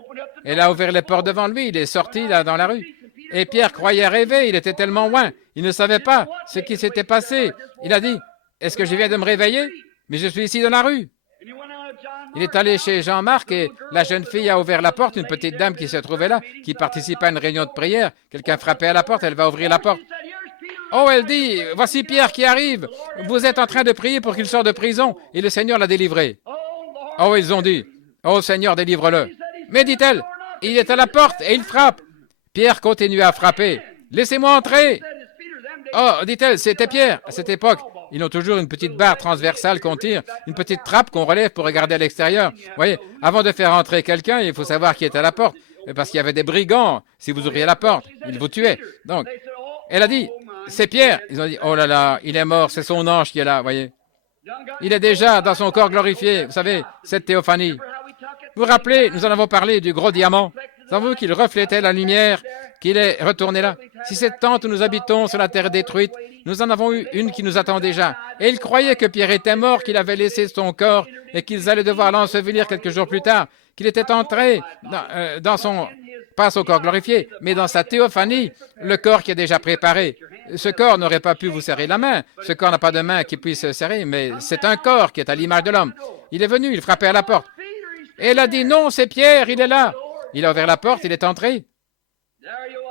Elle a ouvert les portes devant lui. Il est sorti là dans la rue. Et Pierre croyait rêver. Il était tellement loin. Il ne savait pas ce qui s'était passé. Il a dit, « Est-ce que je viens de me réveiller? Mais je suis ici dans la rue. » Il est allé chez Jean-Marc et la jeune fille a ouvert la porte, une petite dame qui se trouvait là, qui participait à une réunion de prière. Quelqu'un frappait à la porte, elle va ouvrir la porte. Oh, elle dit, « Voici Pierre qui arrive. Vous êtes en train de prier pour qu'il sorte de prison et le Seigneur l'a délivré. » Oh, ils ont dit, « Oh Seigneur, délivre-le. » Mais dit-elle, « Il est à la porte et il frappe. » Pierre continue à frapper. « Laissez-moi entrer. » Oh, dit-elle, c'était Pierre. À cette époque, ils ont toujours une petite barre transversale qu'on tire, une petite trappe qu'on relève pour regarder à l'extérieur. Vous voyez, avant de faire entrer quelqu'un, il faut savoir qui est à la porte. Parce qu'il y avait des brigands. Si vous ouvriez la porte, ils vous tuaient. Donc, elle a dit, « C'est Pierre. » Ils ont dit, « Oh là là, il est mort, c'est son ange qui est là, vous voyez. Il est déjà dans son corps glorifié. Vous savez, cette théophanie. Vous vous rappelez, nous en avons parlé du gros diamant. Savez-vous qu'il reflétait la lumière, qu'il est retourné là? Si cette tente où nous habitons sur la terre détruite, nous en avons eu une qui nous attend déjà. Et il croyait que Pierre était mort, qu'il avait laissé son corps et qu'ils allaient devoir l'ensevelir quelques jours plus tard, qu'il était entré dans son, pas son corps glorifié, mais dans sa théophanie, le corps qui est déjà préparé. Ce corps n'aurait pas pu vous serrer la main. Ce corps n'a pas de main qui puisse serrer, mais c'est un corps qui est à l'image de l'homme. Il est venu, il frappait à la porte. Et elle a dit, non, c'est Pierre, il est là. Il a ouvert la porte, il est entré.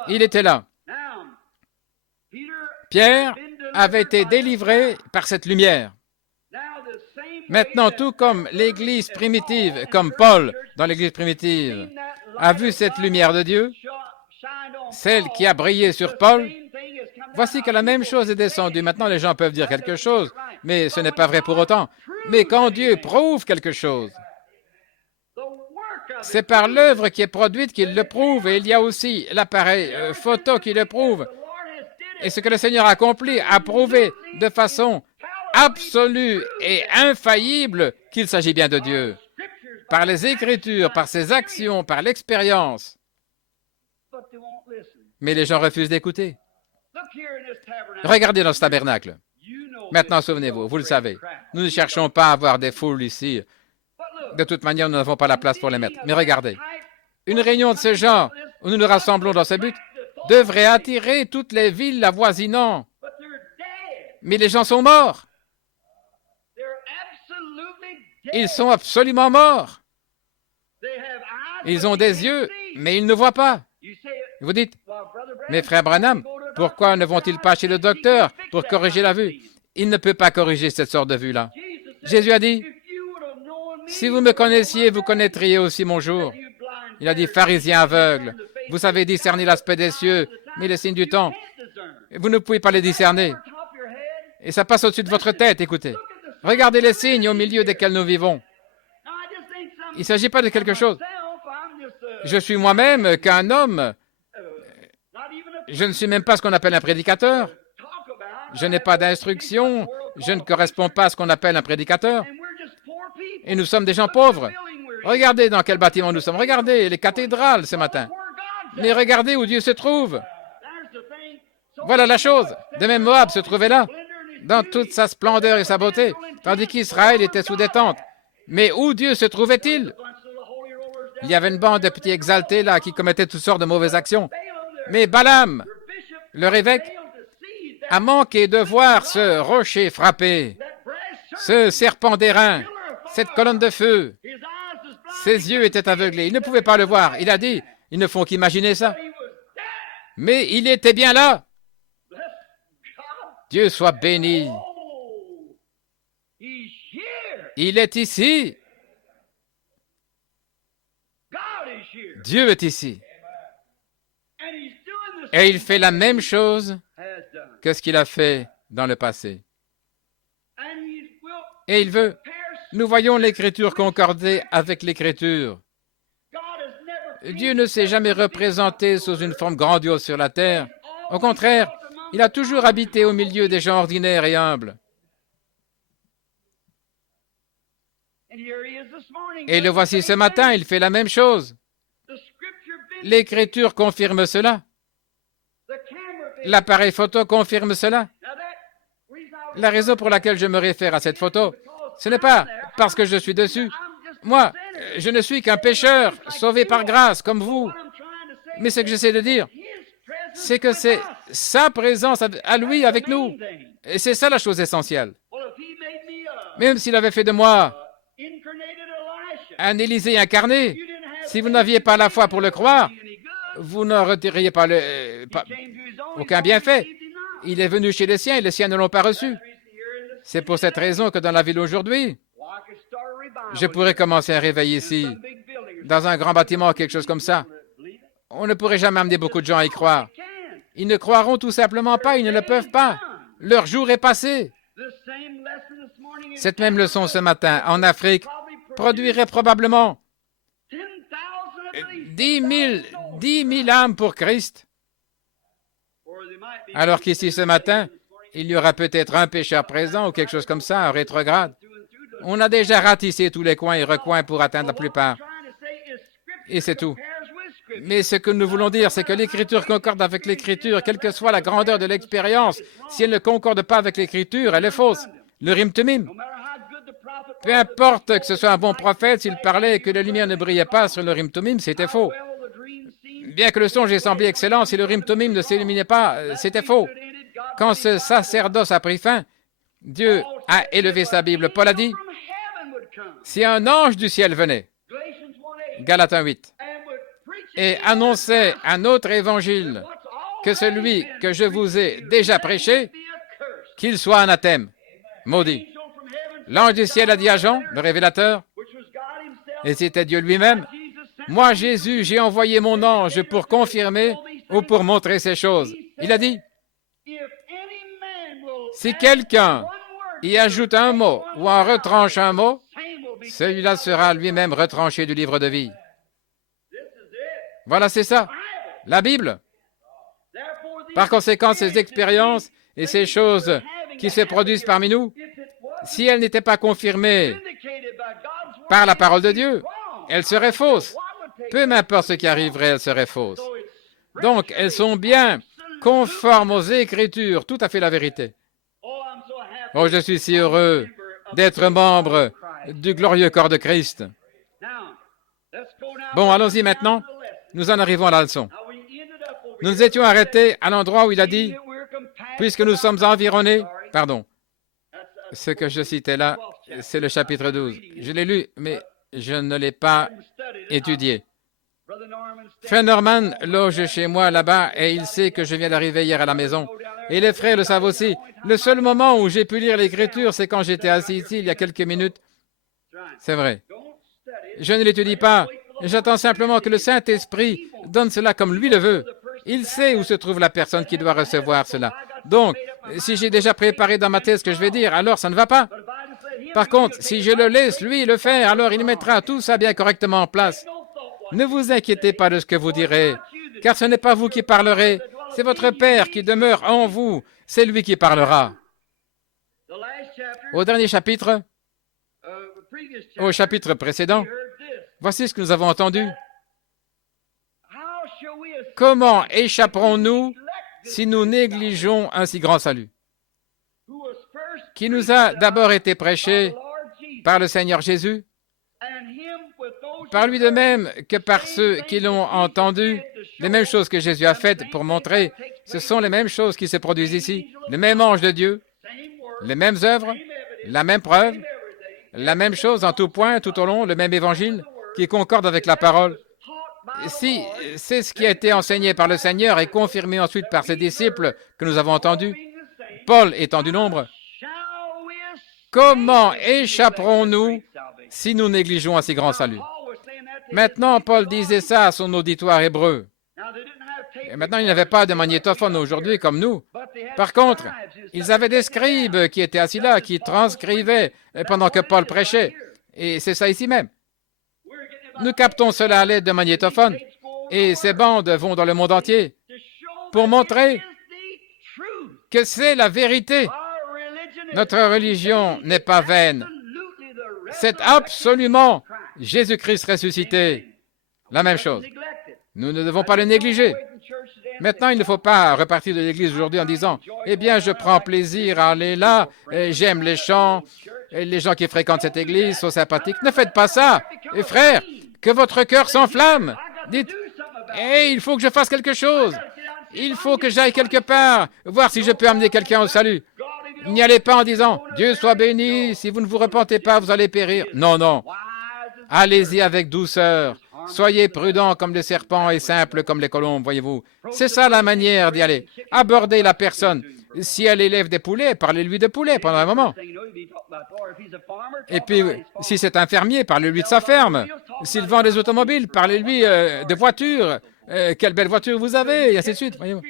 Il était là. Pierre avait été délivré par cette lumière. Maintenant, tout comme l'Église primitive, comme Paul dans l'Église primitive, a vu cette lumière de Dieu, celle qui a brillé sur Paul, voici que la même chose est descendue. Maintenant, les gens peuvent dire quelque chose, mais ce n'est pas vrai pour autant. Mais quand Dieu prouve quelque chose, C'est par l'œuvre qui est produite qu'il le prouve, et il y a aussi l'appareil photo qui le prouve. Et ce que le Seigneur a accompli a prouvé de façon absolue et infaillible qu'il s'agit bien de Dieu. Par les Écritures, par ses actions, par l'expérience. Mais les gens refusent d'écouter. Regardez dans ce tabernacle. Maintenant, souvenez-vous, vous le savez, nous ne cherchons pas à avoir des foules ici. De toute manière, nous n'avons pas la place pour les mettre. Mais regardez, une réunion de ce genre, où nous nous rassemblons dans ce but, devrait attirer toutes les villes avoisinantes. Mais les gens sont morts. Ils sont absolument morts. Ils ont des yeux, mais ils ne voient pas. Vous dites, mais frère Branham, pourquoi ne vont-ils pas chez le docteur pour corriger la vue? Il ne peut pas corriger cette sorte de vue-là. Jésus a dit, si vous me connaissiez, vous connaîtriez aussi mon jour. Il a dit, pharisiens aveugles, vous savez discerner l'aspect des cieux, mais les signes du temps, vous ne pouvez pas les discerner. Et ça passe au-dessus de votre tête, écoutez. Regardez les signes au milieu desquels nous vivons. Il ne s'agit pas de quelque chose. Je suis moi-même qu'un homme. Je ne suis même pas ce qu'on appelle un prédicateur. Je n'ai pas d'instruction. Je ne corresponds pas à ce qu'on appelle un prédicateur. Et nous sommes des gens pauvres. Regardez dans quel bâtiment nous sommes. Regardez les cathédrales ce matin. Mais regardez où Dieu se trouve. Voilà la chose. De même, Moab se trouvait là, dans toute sa splendeur et sa beauté, tandis qu'Israël était sous des tentes. Mais où Dieu se trouvait-il? Il y avait une bande de petits exaltés là qui commettaient toutes sortes de mauvaises actions. Mais Balaam, leur évêque, a manqué de voir ce rocher frappé, ce serpent d'airain, cette colonne de feu. Ses yeux étaient aveuglés. Il ne pouvait pas le voir. Il a dit, ils ne font qu'imaginer ça. Mais il était bien là. Dieu soit béni. Il est ici. Dieu est ici. Et il fait la même chose que ce qu'il a fait dans le passé. Et il veut. Nous voyons l'Écriture concorder avec l'Écriture. Dieu ne s'est jamais représenté sous une forme grandiose sur la terre. Au contraire, il a toujours habité au milieu des gens ordinaires et humbles. Et le voici ce matin, il fait la même chose. L'Écriture confirme cela. L'appareil photo confirme cela. La raison pour laquelle je me réfère à cette photo, ce n'est pas parce que je suis dessus. Moi, je ne suis qu'un pécheur, sauvé par grâce, comme vous. Mais ce que j'essaie de dire, c'est que c'est sa présence à lui avec nous. Et c'est ça la chose essentielle. Même s'il avait fait de moi un Élisée incarné, si vous n'aviez pas la foi pour le croire, vous n'en retiriez pas aucun bienfait. Il est venu chez les siens et les siens ne l'ont pas reçu. C'est pour cette raison que dans la ville aujourd'hui, je pourrais commencer un réveil ici, dans un grand bâtiment, quelque chose comme ça. On ne pourrait jamais amener beaucoup de gens à y croire. Ils ne croiront tout simplement pas, ils ne le peuvent pas. Leur jour est passé. Cette même leçon ce matin, en Afrique, produirait probablement 10 000 âmes pour Christ. Alors qu'ici ce matin, il y aura peut-être un pécheur présent ou quelque chose comme ça, un rétrograde. On a déjà ratissé tous les coins et recoins pour atteindre la plupart. Et c'est tout. Mais ce que nous voulons dire, c'est que l'Écriture concorde avec l'Écriture, quelle que soit la grandeur de l'expérience. Si elle ne concorde pas avec l'Écriture, elle est fausse. Le rim tumim. Peu importe que ce soit un bon prophète, s'il parlait et que la lumière ne brillait pas sur le rim tumim, c'était faux. Bien que le songe ait semblé excellent, si le rim tumim ne s'illuminait pas, c'était faux. Quand ce sacerdoce a pris fin, Dieu a élevé sa Bible. Paul a dit, si un ange du ciel venait, Galates 1:8, et annonçait un autre évangile que celui que je vous ai déjà prêché, qu'il soit anathème, maudit. L'ange du ciel a dit à Jean, le révélateur, et c'était Dieu lui-même, moi, Jésus, j'ai envoyé mon ange pour confirmer ou pour montrer ces choses. Il a dit, si quelqu'un y ajoute un mot ou en retranche un mot, celui-là sera lui-même retranché du livre de vie. Voilà, c'est ça, la Bible. Par conséquent, ces expériences et ces choses qui se produisent parmi nous, si elles n'étaient pas confirmées par la parole de Dieu, elles seraient fausses. Peu m'importe ce qui arriverait, elles seraient fausses. Donc, elles sont bien conformes aux Écritures, tout à fait la vérité. Oh, je suis si heureux d'être membre du glorieux corps de Christ. Bon, allons-y maintenant. Nous en arrivons à la leçon. Nous nous étions arrêtés à l'endroit où il a dit, puisque nous sommes environnés, pardon, ce que je citais là, c'est le chapitre 12. Je l'ai lu, mais je ne l'ai pas étudié. Frère Norman loge chez moi là-bas et il sait que je viens d'arriver hier à la maison. Et les frères le savent aussi. Le seul moment où j'ai pu lire l'Écriture, c'est quand j'étais assis ici il y a quelques minutes. C'est vrai. Je ne l'étudie pas. J'attends simplement que le Saint-Esprit donne cela comme lui le veut. Il sait où se trouve la personne qui doit recevoir cela. Donc, si j'ai déjà préparé dans ma tête ce que je vais dire, alors ça ne va pas. Par contre, si je le laisse lui le faire, alors il mettra tout ça bien correctement en place. Ne vous inquiétez pas de ce que vous direz, car ce n'est pas vous qui parlerez, c'est votre Père qui demeure en vous, c'est lui qui parlera. Au dernier chapitre, au chapitre précédent, voici ce que nous avons entendu. Comment échapperons-nous si nous négligeons un si grand salut, qui nous a d'abord été prêché par le Seigneur Jésus, par lui de même que par ceux qui l'ont entendu, les mêmes choses que Jésus a faites pour montrer, ce sont les mêmes choses qui se produisent ici, le même ange de Dieu, les mêmes œuvres, la même preuve, la même chose en tout point, tout au long, le même évangile qui concorde avec la parole. Si c'est ce qui a été enseigné par le Seigneur et confirmé ensuite par ses disciples que nous avons entendus, Paul étant du nombre, comment échapperons-nous si nous négligeons un si grand salut? Maintenant, Paul disait ça à son auditoire hébreu. Et maintenant, il n'avait pas de magnétophone aujourd'hui comme nous. Par contre, ils avaient des scribes qui étaient assis là, qui transcrivaient pendant que Paul prêchait. Et c'est ça ici même. Nous captons cela à l'aide de magnétophones. Et ces bandes vont dans le monde entier pour montrer que c'est la vérité. Notre religion n'est pas vaine. C'est absolument Jésus-Christ ressuscité. La même chose. Nous ne devons pas le négliger. Maintenant, il ne faut pas repartir de l'Église aujourd'hui en disant « Eh bien, je prends plaisir à aller là, j'aime les chants, et les gens qui fréquentent cette Église sont sympathiques. » Ne faites pas ça. Et frère, que votre cœur s'enflamme. Dites « Hey, il faut que je fasse quelque chose. Il faut que j'aille quelque part, voir si je peux amener quelqu'un au salut. » N'y allez pas en disant « Dieu soit béni, si vous ne vous repentez pas, vous allez périr. » Non, non. Allez-y avec douceur. Soyez prudents comme les serpents et simples comme les colombes, voyez-vous. C'est ça la manière d'y aller. Abordez la personne. Si elle élève des poulets, parlez-lui de poulets pendant un moment. Et puis, si c'est un fermier, parlez-lui de sa ferme. S'il vend des automobiles, parlez-lui de voitures. Quelle belle voiture vous avez, et ainsi de suite, voyez-vous.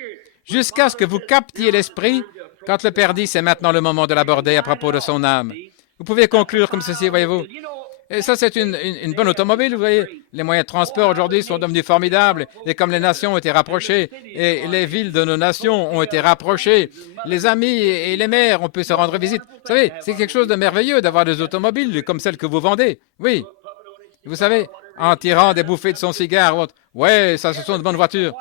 Jusqu'à ce que vous captiez l'esprit, quand le Père dit, c'est maintenant le moment de l'aborder à propos de son âme. Vous pouvez conclure comme ceci, voyez-vous. Et ça, c'est une bonne automobile, vous voyez. Les moyens de transport aujourd'hui sont devenus formidables. Et comme les nations ont été rapprochées, et les villes de nos nations ont été rapprochées, les amis et les mères, on peut se rendre visite. Vous savez, c'est quelque chose de merveilleux d'avoir des automobiles comme celles que vous vendez. Oui. Vous savez, en tirant des bouffées de son cigare ou autre. Ouais, ça, ce sont de bonnes voitures.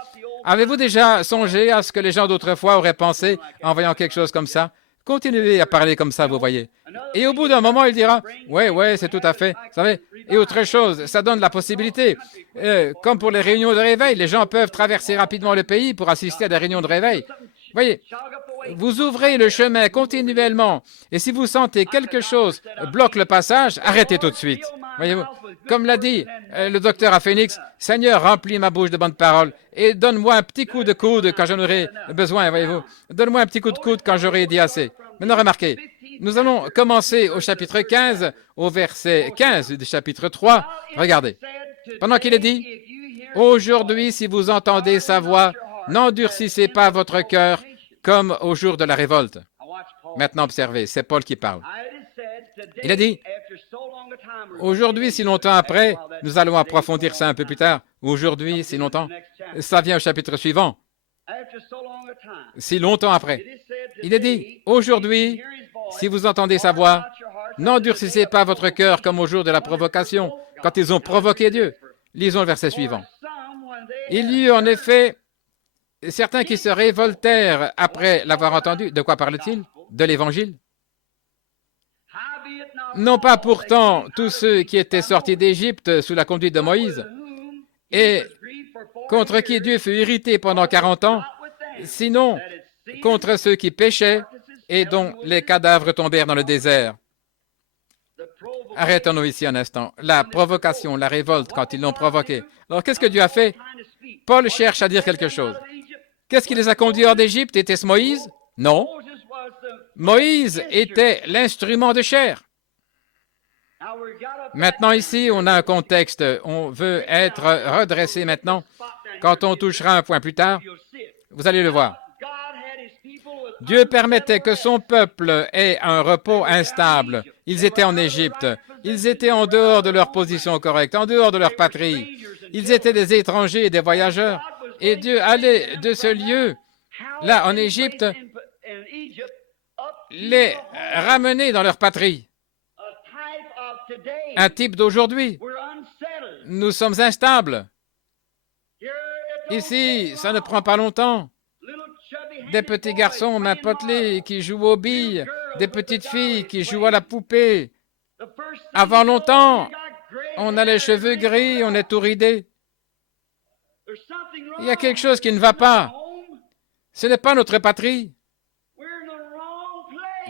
Avez-vous déjà songé à ce que les gens d'autrefois auraient pensé en voyant quelque chose comme ça? Continuez à parler comme ça, vous voyez. Et au bout d'un moment, il dira, « Ouais, c'est tout à fait. » Vous savez, et autre chose, ça donne la possibilité. Comme pour les réunions de réveil, les gens peuvent traverser rapidement le pays pour assister à des réunions de réveil. Vous voyez, vous ouvrez le chemin continuellement. Et si vous sentez quelque chose bloque le passage, arrêtez tout de suite. Voyez-vous, comme l'a dit le docteur à Phoenix, « Seigneur, remplis ma bouche de bonnes paroles et donne-moi un petit coup de coude quand j'en aurai besoin, voyez-vous. Donne-moi un petit coup de coude quand j'aurai dit assez. » Maintenant, remarquez, nous allons commencer au chapitre 15, au verset 15 du chapitre 3. Regardez. Pendant qu'il est dit, « Aujourd'hui, si vous entendez sa voix, n'endurcissez pas votre cœur comme au jour de la révolte. » Maintenant, observez, c'est Paul qui parle. Il a dit, Aujourd'hui, si longtemps après, nous allons approfondir ça un peu plus tard. Aujourd'hui, si longtemps, ça vient au chapitre suivant. Si longtemps après. Il est dit, aujourd'hui, si vous entendez sa voix, n'endurcissez pas votre cœur comme au jour de la provocation, quand ils ont provoqué Dieu. Lisons le verset suivant. Il y eut en effet certains qui se révoltèrent après l'avoir entendu. De quoi parle-t-il? De l'Évangile. Non pas pourtant tous ceux qui étaient sortis d'Égypte sous la conduite de Moïse, et contre qui Dieu fut irrité pendant 40 ans, sinon contre ceux qui péchaient et dont les cadavres tombèrent dans le désert. Arrêtons-nous ici un instant. La provocation, la révolte, quand ils l'ont provoqué. Alors, qu'est-ce que Dieu a fait? Paul cherche à dire quelque chose. Qu'est-ce qui les a conduits hors d'Égypte? Était-ce Moïse? Non. Moïse était l'instrument de chair. Maintenant, ici, on a un contexte. On veut être redressé maintenant. Quand on touchera un point plus tard, vous allez le voir. Dieu permettait que son peuple ait un repos instable. Ils étaient en Égypte. Ils étaient en dehors de leur position correcte, en dehors de leur patrie. Ils étaient des étrangers et des voyageurs. Et Dieu allait de ce lieu, là, en Égypte, les ramener dans leur patrie. Un type d'aujourd'hui. Nous sommes instables. Ici, ça ne prend pas longtemps. Des petits garçons mains potelées qui jouent aux billes, des petites filles qui jouent à la poupée. Avant longtemps, on a les cheveux gris, on est tout ridé. Il y a quelque chose qui ne va pas. Ce n'est pas notre patrie.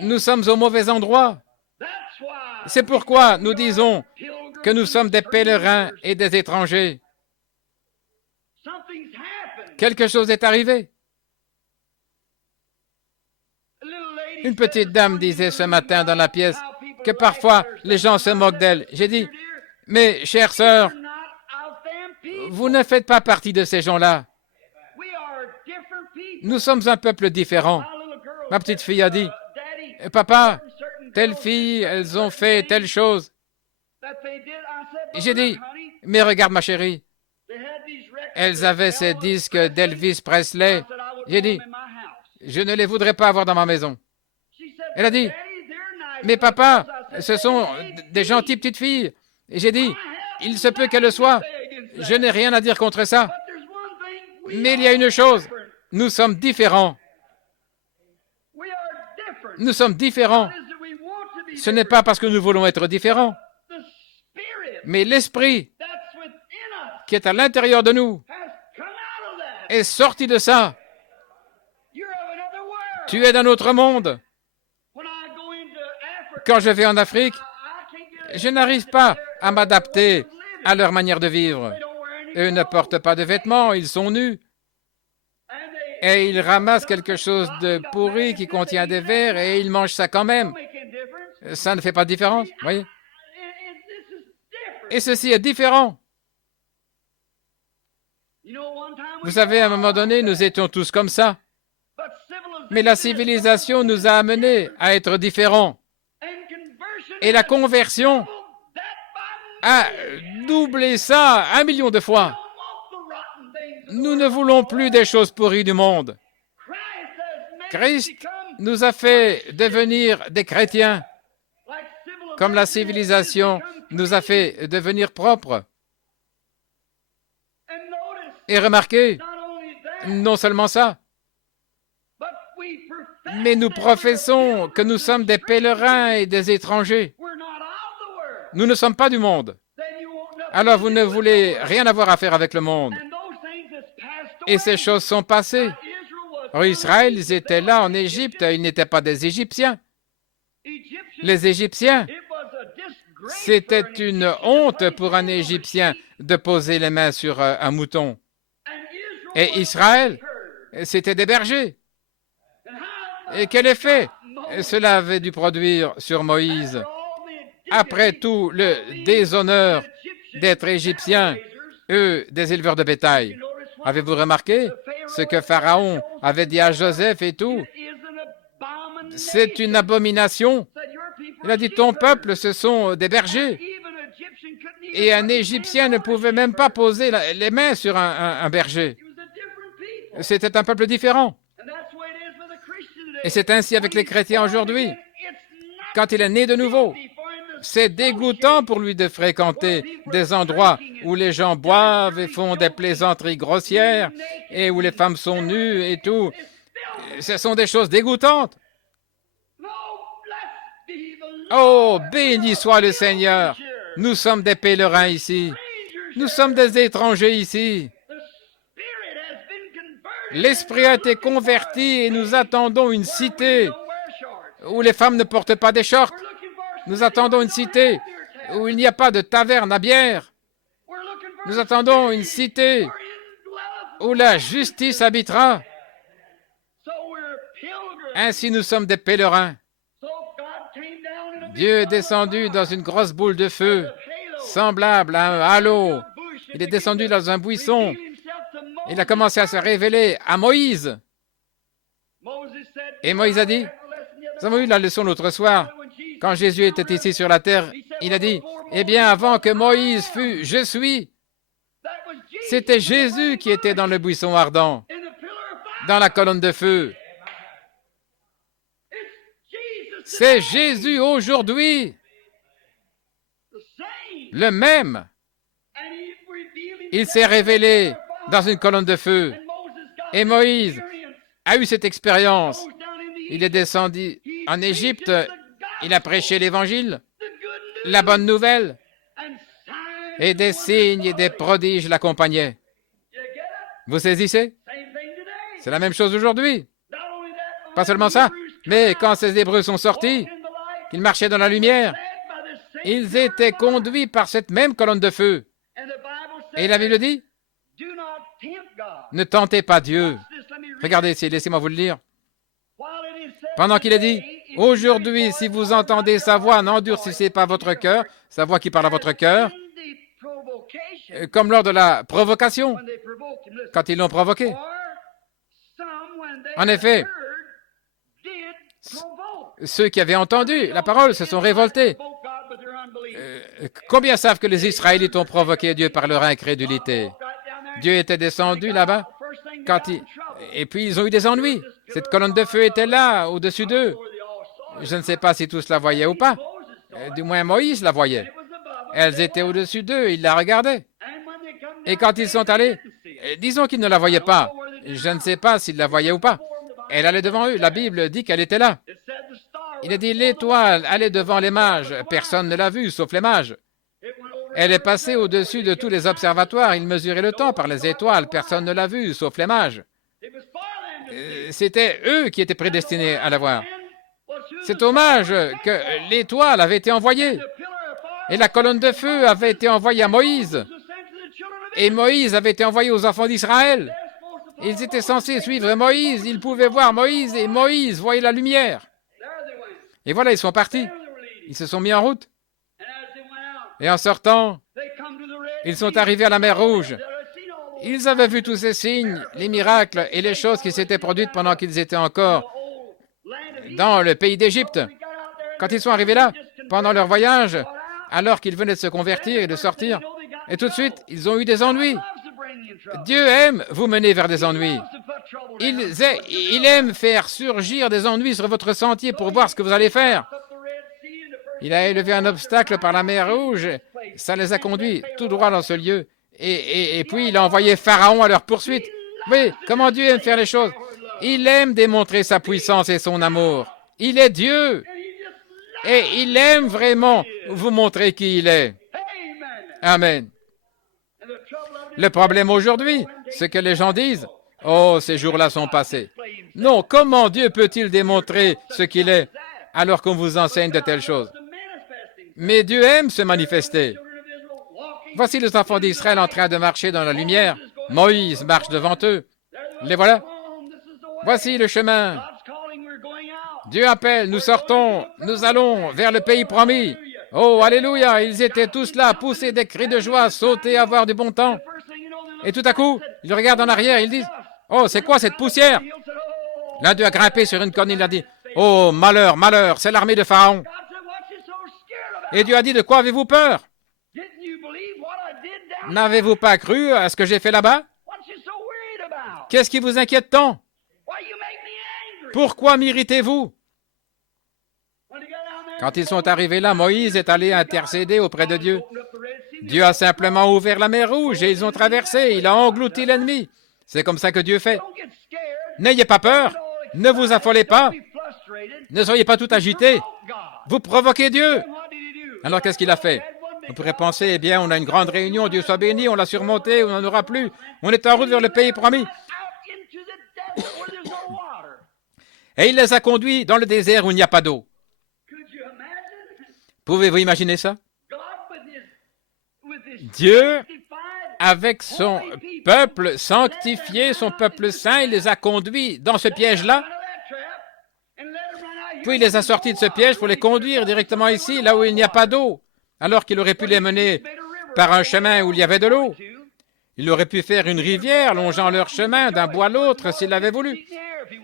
Nous sommes au mauvais endroit. C'est pourquoi nous disons que nous sommes des pèlerins et des étrangers. Quelque chose est arrivé. Une petite dame disait ce matin dans la pièce que parfois les gens se moquent d'elle. J'ai dit, mais chère sœur, vous ne faites pas partie de ces gens-là. Nous sommes un peuple différent. Ma petite fille a dit, papa, telle fille, elles ont fait telle chose. J'ai dit, mais regarde ma chérie, elles avaient ces disques d'Elvis Presley. J'ai dit, je ne les voudrais pas avoir dans ma maison. Elle a dit, mais papa, ce sont des gentilles petites filles. Et j'ai dit, il se peut qu'elles le soient. Je n'ai rien à dire contre ça. Mais il y a une chose, nous sommes différents. Nous sommes différents. Ce n'est pas parce que nous voulons être différents, mais l'esprit qui est à l'intérieur de nous est sorti de ça. Tu es d'un autre monde. Quand je vais en Afrique, je n'arrive pas à m'adapter à leur manière de vivre. Eux ne portent pas de vêtements, ils sont nus. Et ils ramassent quelque chose de pourri qui contient des vers et ils mangent ça quand même. Ça ne fait pas de différence, voyez? Et ceci est différent. Vous savez, à un moment donné, nous étions tous comme ça. Mais la civilisation nous a amenés à être différents. Et la conversion a doublé ça 1 million de fois. Nous ne voulons plus des choses pourries du monde. Christ nous a fait devenir des chrétiens, comme la civilisation nous a fait devenir propres. Et remarquez, non seulement ça, mais nous professons que nous sommes des pèlerins et des étrangers. Nous ne sommes pas du monde. Alors vous ne voulez rien avoir à faire avec le monde. Et ces choses sont passées. En Israël, ils étaient là en Égypte, ils n'étaient pas des Égyptiens. Les Égyptiens, c'était une honte pour un Égyptien de poser les mains sur un mouton. Et Israël, c'était des bergers. Et quel effet cela avait dû produire sur Moïse? Après tout le déshonneur d'être Égyptiens, eux, des éleveurs de bétail. Avez-vous remarqué ce que Pharaon avait dit à Joseph et tout? C'est une abomination. Il a dit, ton peuple, ce sont des bergers. Et un Égyptien ne pouvait même pas poser les mains sur un berger. C'était un peuple différent. Et c'est ainsi avec les chrétiens aujourd'hui. Quand il est né de nouveau, c'est dégoûtant pour lui de fréquenter des endroits où les gens boivent et font des plaisanteries grossières et où les femmes sont nues et tout. Ce sont des choses dégoûtantes. Oh, béni soit le Seigneur. Nous sommes des pèlerins ici. Nous sommes des étrangers ici. L'Esprit a été converti et nous attendons une cité où les femmes ne portent pas des shorts. Nous attendons une cité où il n'y a pas de taverne à bière. Nous attendons une cité où la justice habitera. Ainsi nous sommes des pèlerins. Dieu est descendu dans une grosse boule de feu, semblable à un halo. Il est descendu dans un buisson. Il a commencé à se révéler à Moïse. Et Moïse a dit, nous avons eu la leçon l'autre soir, quand Jésus était ici sur la terre, il a dit, eh bien, avant que Moïse fût, je suis. C'était Jésus qui était dans le buisson ardent, dans la colonne de feu. C'est Jésus aujourd'hui, le même. Il s'est révélé dans une colonne de feu. Et Moïse a eu cette expérience. Il est descendu en Égypte, il a prêché l'Évangile, la bonne nouvelle, et des signes et des prodiges l'accompagnaient. Vous saisissez? C'est la même chose aujourd'hui. Pas seulement ça, mais quand ces Hébreux sont sortis, qu'ils marchaient dans la lumière, ils étaient conduits par cette même colonne de feu. Et la Bible dit, ne tentez pas Dieu. Regardez ici, laissez-moi vous le lire. Pendant qu'il est dit, aujourd'hui, si vous entendez sa voix, n'endurcissez pas votre cœur, sa voix qui parle à votre cœur, comme lors de la provocation, quand ils l'ont provoqué. En effet, ceux qui avaient entendu la parole se sont révoltés. Combien savent que les Israélites ont provoqué Dieu par leur incrédulité? Dieu était descendu là-bas, et puis ils ont eu des ennuis. Cette colonne de feu était là, au-dessus d'eux. Je ne sais pas si tous la voyaient ou pas. Du moins, Moïse la voyait. Elles étaient au-dessus d'eux, il la regardait. Et quand ils sont allés, disons qu'ils ne la voyaient pas. Je ne sais pas s'ils la voyaient ou pas. Elle allait devant eux. La Bible dit qu'elle était là. Il a dit, l'étoile allait devant les mages. Personne ne l'a vue, sauf les mages. Elle est passée au-dessus de tous les observatoires. Ils mesuraient le temps par les étoiles. Personne ne l'a vue, sauf les mages. C'était eux qui étaient prédestinés à la voir. C'est hommage que l'étoile avait été envoyée. Et la colonne de feu avait été envoyée à Moïse. Et Moïse avait été envoyé aux enfants d'Israël. Ils étaient censés suivre Moïse. Ils pouvaient voir Moïse et Moïse voyait la lumière. Et voilà, ils sont partis. Ils se sont mis en route. Et en sortant, ils sont arrivés à la mer Rouge. Ils avaient vu tous ces signes, les miracles et les choses qui s'étaient produites pendant qu'ils étaient encore dans le pays d'Égypte. Quand ils sont arrivés là, pendant leur voyage, alors qu'ils venaient de se convertir et de sortir, et tout de suite, ils ont eu des ennuis. Dieu aime vous mener vers des ennuis. Il aime faire surgir des ennuis sur votre sentier pour voir ce que vous allez faire. Il a élevé un obstacle par la mer Rouge, ça les a conduits tout droit dans ce lieu. Et puis il a envoyé Pharaon à leur poursuite. Oui, comment Dieu aime faire les choses. Il aime démontrer sa puissance et son amour. Il est Dieu. Et il aime vraiment vous montrer qui il est. Amen. Le problème aujourd'hui, c'est que les gens disent, « Oh, ces jours-là sont passés. » Non, comment Dieu peut-il démontrer ce qu'il est alors qu'on vous enseigne de telles choses? Mais Dieu aime se manifester. Voici les enfants d'Israël en train de marcher dans la lumière. Moïse marche devant eux. Les voilà. Voici le chemin. Dieu appelle, nous sortons, nous allons vers le pays promis. Oh, alléluia, ils étaient tous là, pousser des cris de joie, sauter, avoir du bon temps. Et tout à coup, ils regardent en arrière, ils disent, « Oh, c'est quoi cette poussière ?» L'un d'eux a grimpé sur une colline, il a dit, « Oh, malheur, malheur, c'est l'armée de Pharaon. » Et Dieu a dit, « De quoi avez-vous peur? N'avez-vous pas cru à ce que j'ai fait là-bas? Qu'est-ce qui vous inquiète tant? Pourquoi m'irritez-vous? Quand ils sont arrivés là, Moïse est allé intercéder auprès de Dieu. Dieu a simplement ouvert la mer Rouge et ils ont traversé. Il a englouti l'ennemi. C'est comme ça que Dieu fait. N'ayez pas peur. Ne vous affolez pas. Ne soyez pas tout agités. Vous provoquez Dieu. Alors qu'est-ce qu'il a fait? On pourrait penser, eh bien, on a une grande réunion, Dieu soit béni, on l'a surmonté, on n'en aura plus. On est en route vers le pays promis. Et il les a conduits dans le désert où il n'y a pas d'eau. Pouvez-vous imaginer ça? Dieu, avec son peuple sanctifié, son peuple saint, il les a conduits dans ce piège-là. Puis il les a sortis de ce piège pour les conduire directement ici, là où il n'y a pas d'eau, alors qu'il aurait pu les mener par un chemin où il y avait de l'eau. Il aurait pu faire une rivière longeant leur chemin d'un bout à l'autre s'il l'avait voulu.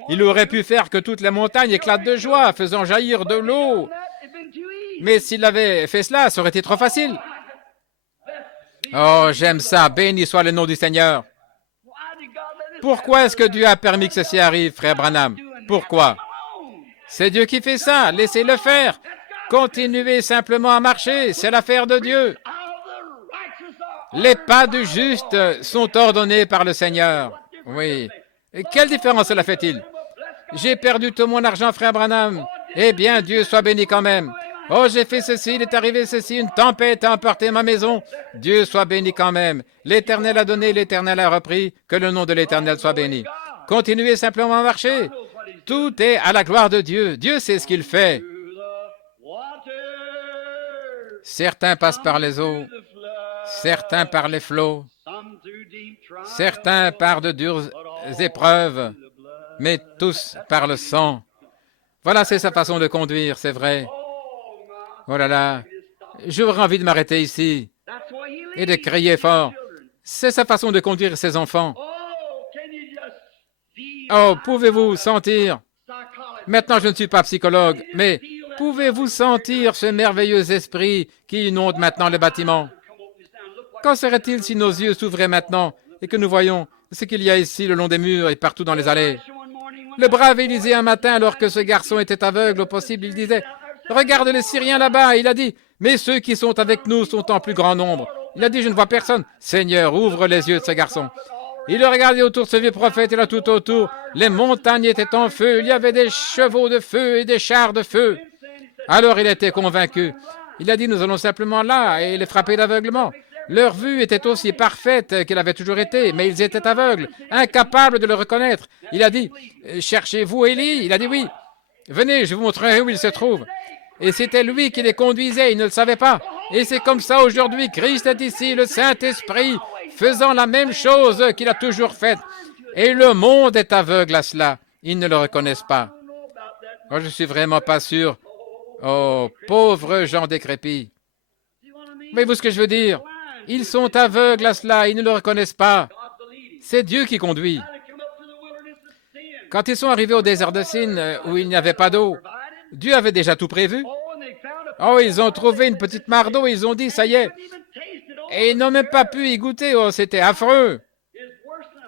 Il aurait pu faire que toutes les montagnes éclatent de joie, faisant jaillir de l'eau. Mais s'il avait fait cela, ça aurait été trop facile. Oh, j'aime ça. Béni soit le nom du Seigneur. Pourquoi est-ce que Dieu a permis que ceci arrive, frère Branham? Pourquoi? C'est Dieu qui fait ça. Laissez-le faire. Continuez simplement à marcher. C'est l'affaire de Dieu. Les pas du juste sont ordonnés par le Seigneur. Oui. Et quelle différence cela fait-il? J'ai perdu tout mon argent, frère Branham. Eh bien, Dieu soit béni quand même. Oh, j'ai fait ceci, il est arrivé ceci, une tempête a emporté ma maison. Dieu soit béni quand même. L'Éternel a donné, l'Éternel a repris. Que le nom de l'Éternel soit béni. Continuez simplement à marcher. Tout est à la gloire de Dieu. Dieu sait ce qu'il fait. Certains passent par les eaux, certains par les flots, certains par de dures épreuves, mais tous par le sang. Voilà, c'est sa façon de conduire, c'est vrai. Oh là là, j'aurais envie de m'arrêter ici et de crier fort. C'est sa façon de conduire ses enfants. Oh, pouvez-vous sentir? Maintenant, je ne suis pas psychologue, mais pouvez-vous sentir ce merveilleux esprit qui inonde maintenant le bâtiment? Qu'en serait-il si nos yeux s'ouvraient maintenant et que nous voyons ce qu'il y a ici le long des murs et partout dans les allées? Le brave Élisée, un matin, alors que ce garçon était aveugle au possible, il disait « Regarde les Syriens là-bas !» Il a dit « Mais ceux qui sont avec nous sont en plus grand nombre. » Il a dit « Je ne vois personne. » Seigneur, ouvre les yeux de ce garçon. Il regardait autour de ce vieux prophète et là tout autour. Les montagnes étaient en feu. Il y avait des chevaux de feu et des chars de feu. Alors il était convaincu. Il a dit « Nous allons simplement là et les frapper d'aveuglement. » Leur vue était aussi parfaite qu'elle avait toujours été, mais ils étaient aveugles, incapables de le reconnaître. Il a dit « Cherchez-vous Élie ?» Il a dit « Oui. Venez, je vous montrerai où il se trouve. » Et c'était lui qui les conduisait, il ne le savait pas. Et c'est comme ça aujourd'hui, Christ est ici, le Saint-Esprit, faisant la même chose qu'il a toujours faite. Et le monde est aveugle à cela. Ils ne le reconnaissent pas. Moi, je ne suis vraiment pas sûr. Oh, pauvres gens décrépits. Voyez-vous ce que je veux dire? Ils sont aveugles à cela, ils ne le reconnaissent pas. C'est Dieu qui conduit. Quand ils sont arrivés au désert de Sin, où il n'y avait pas d'eau, Dieu avait déjà tout prévu. Oh, ils ont trouvé une petite mare d'eau, ils ont dit, ça y est. Et ils n'ont même pas pu y goûter, oh, c'était affreux.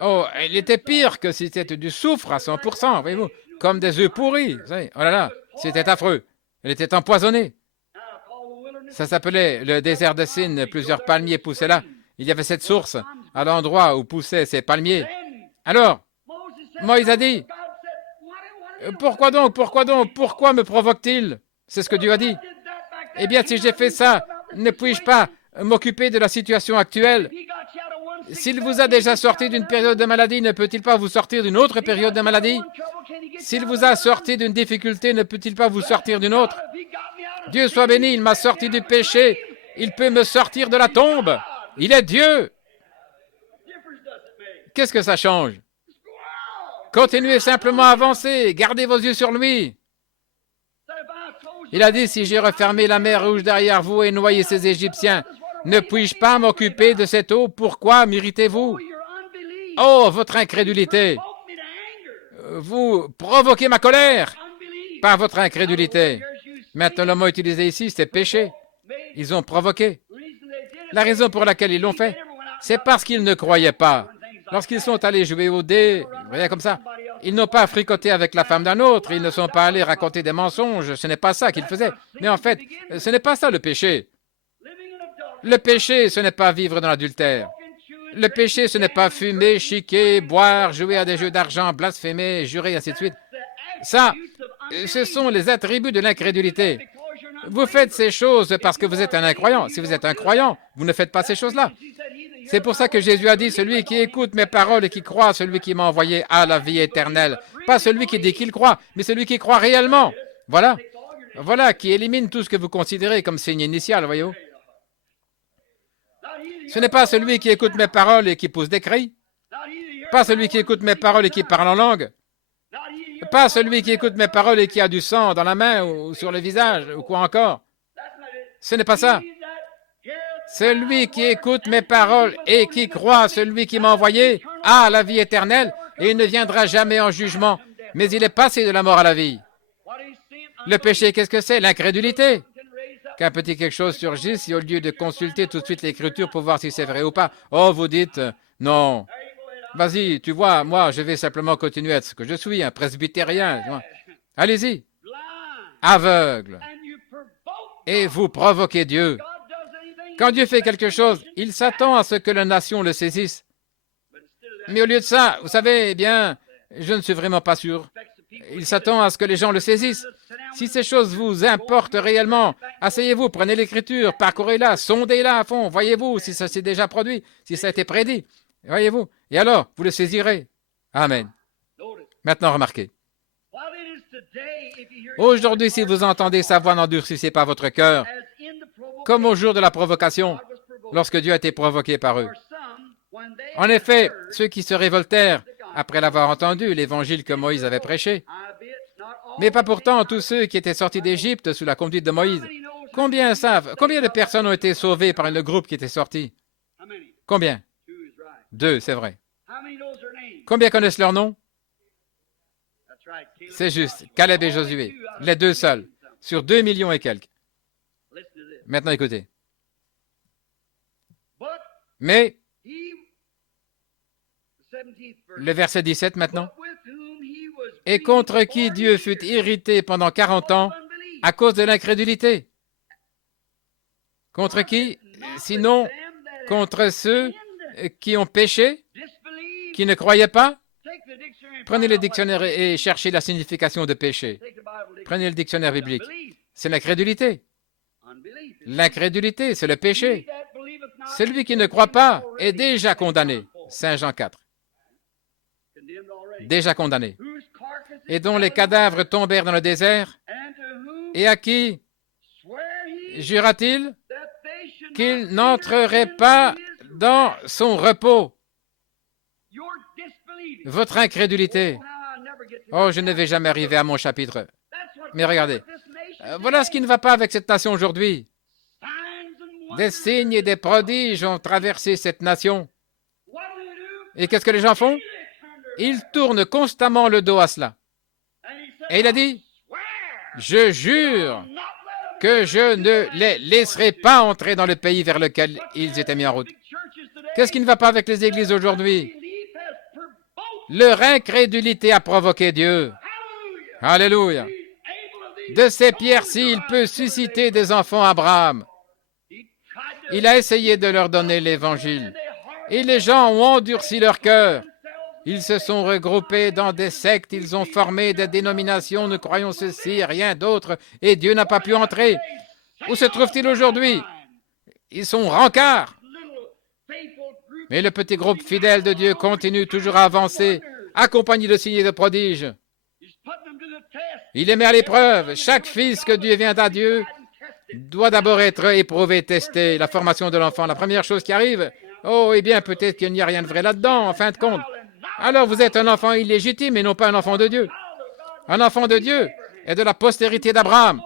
Oh, il était pire que si c'était du soufre à 100%, voyez-vous, comme des œufs pourris. Vous savez. Oh là là, c'était affreux. Elle était empoisonnée. Ça s'appelait le désert de Sin, plusieurs palmiers poussaient là. Il y avait cette source à l'endroit où poussaient ces palmiers. Alors, Moïse a dit, pourquoi pourquoi me provoque-t-il? C'est ce que Dieu a dit. Eh bien, si j'ai fait ça, ne puis-je pas m'occuper de la situation actuelle? S'il vous a déjà sorti d'une période de maladie, ne peut-il pas vous sortir d'une autre période de maladie? S'il vous a sorti d'une difficulté, ne peut-il pas vous sortir d'une autre? Dieu soit béni, il m'a sorti du péché. Il peut me sortir de la tombe. Il est Dieu. Qu'est-ce que ça change? Continuez simplement à avancer. Gardez vos yeux sur lui. Il a dit, si j'ai refermé la mer Rouge derrière vous et noyé ces Égyptiens, ne puis-je pas m'occuper de cette eau? Pourquoi m'irritez-vous? Oh, votre incrédulité. Vous provoquez ma colère par votre incrédulité. Maintenant, le mot utilisé ici, c'est péché. Ils ont provoqué. La raison pour laquelle ils l'ont fait, C'est parce qu'ils ne croyaient pas. Lorsqu'ils sont allés jouer au dé, vous voyez comme ça, ils n'ont pas fricoté avec la femme d'un autre, ils ne sont pas allés raconter des mensonges, ce n'est pas ça qu'ils faisaient. Mais en fait, ce n'est pas ça le péché. Le péché, ce n'est pas vivre dans l'adultère. Le péché, ce n'est pas fumer, chiquer, boire, jouer à des jeux d'argent, blasphémer, jurer, ainsi de suite. Ça, ce sont les attributs de l'incrédulité. Vous faites ces choses parce que vous êtes un incroyant. Si vous êtes un croyant, vous ne faites pas ces choses-là. C'est pour ça que Jésus a dit, celui qui écoute mes paroles et qui croit à celui qui m'a envoyé a la vie éternelle. Pas celui qui dit qu'il croit, mais celui qui croit réellement. Voilà. Voilà, qui élimine tout ce que vous considérez comme signe initial, voyez-vous. Ce n'est pas celui qui écoute mes paroles et qui pousse des cris. Pas celui qui écoute mes paroles et qui parle en langue. Pas celui qui écoute mes paroles et qui a du sang dans la main ou sur le visage ou quoi encore. Ce n'est pas ça. Celui qui écoute mes paroles et qui croit à celui qui m'a envoyé a la vie éternelle et il ne viendra jamais en jugement, mais il est passé de la mort à la vie. Le péché, qu'est-ce que c'est? L'incrédulité. Qu'un petit quelque chose surgisse et au lieu de consulter tout de suite l'Écriture pour voir si c'est vrai ou pas, oh, vous dites, non. Vas-y, tu vois, moi, je vais simplement continuer à être ce que je suis, un presbytérien. Allez-y. Aveugle. Et vous provoquez Dieu. Quand Dieu fait quelque chose, il s'attend à ce que la nation le saisisse. Mais au lieu de ça, vous savez, eh bien, je ne suis vraiment pas sûr. Il s'attend à ce que les gens le saisissent. Si ces choses vous importent réellement, asseyez-vous, prenez l'Écriture, parcourez-la, sondez-la à fond, voyez-vous si ça s'est déjà produit, si ça a été prédit. Voyez-vous. Et alors, vous le saisirez. Amen. Maintenant, remarquez. Aujourd'hui, si vous entendez sa voix, n'endurcissez pas votre cœur, comme au jour de la provocation, lorsque Dieu a été provoqué par eux. En effet, ceux qui se révoltèrent, après l'avoir entendu, l'évangile que Moïse avait prêché, mais pas pourtant tous ceux qui étaient sortis d'Égypte sous la conduite de Moïse. Combien savent? Combien de personnes ont été sauvées par le groupe qui était sorti? Combien? 2, c'est vrai. Combien connaissent leur nom? C'est juste, Caleb et Josué, les 2 seuls, sur 2 millions et quelques. Maintenant, écoutez. Mais, le verset 17 maintenant, et contre qui Dieu fut irrité pendant 40 ans à cause de l'incrédulité. Contre qui? Sinon, contre ceux qui ont péché, qui ne croyaient pas. Prenez le dictionnaire et cherchez la signification de péché. Prenez le dictionnaire biblique. C'est l'incrédulité. L'incrédulité, c'est le péché. Celui qui ne croit pas est déjà condamné. Saint Jean 4. Déjà condamné. Et dont les cadavres tombèrent dans le désert, et à qui jura-t-il qu'il n'entrerait pas dans son repos? Votre incrédulité. Oh, je ne vais jamais arriver à mon chapitre. Mais regardez, voilà ce qui ne va pas avec cette nation aujourd'hui. Des signes et des prodiges ont traversé cette nation. Et qu'est-ce que les gens font? Ils tournent constamment le dos à cela. Et il a dit, je jure que je ne les laisserai pas entrer dans le pays vers lequel ils étaient mis en route. Qu'est-ce qui ne va pas avec les églises aujourd'hui? Leur incrédulité a provoqué Dieu. Alléluia. De ces pierres-ci, il peut susciter des enfants à Abraham. Il a essayé de leur donner l'Évangile. Et les gens ont endurci leur cœur. Ils se sont regroupés dans des sectes, ils ont formé des dénominations, nous croyons ceci et rien d'autre, et Dieu n'a pas pu entrer. Où se trouve-t-il aujourd'hui? Ils sont rancards. Mais le petit groupe fidèle de Dieu continue toujours à avancer, accompagné de signes et de prodiges. Il les met à l'épreuve. Chaque fils que Dieu vient à Dieu doit d'abord être éprouvé, testé. La formation de l'enfant, la première chose qui arrive. Oh, eh bien, peut-être qu'il n'y a rien de vrai là-dedans, en fin de compte. Alors vous êtes un enfant illégitime et non pas un enfant de Dieu. Un enfant de Dieu est de la postérité d'Abraham,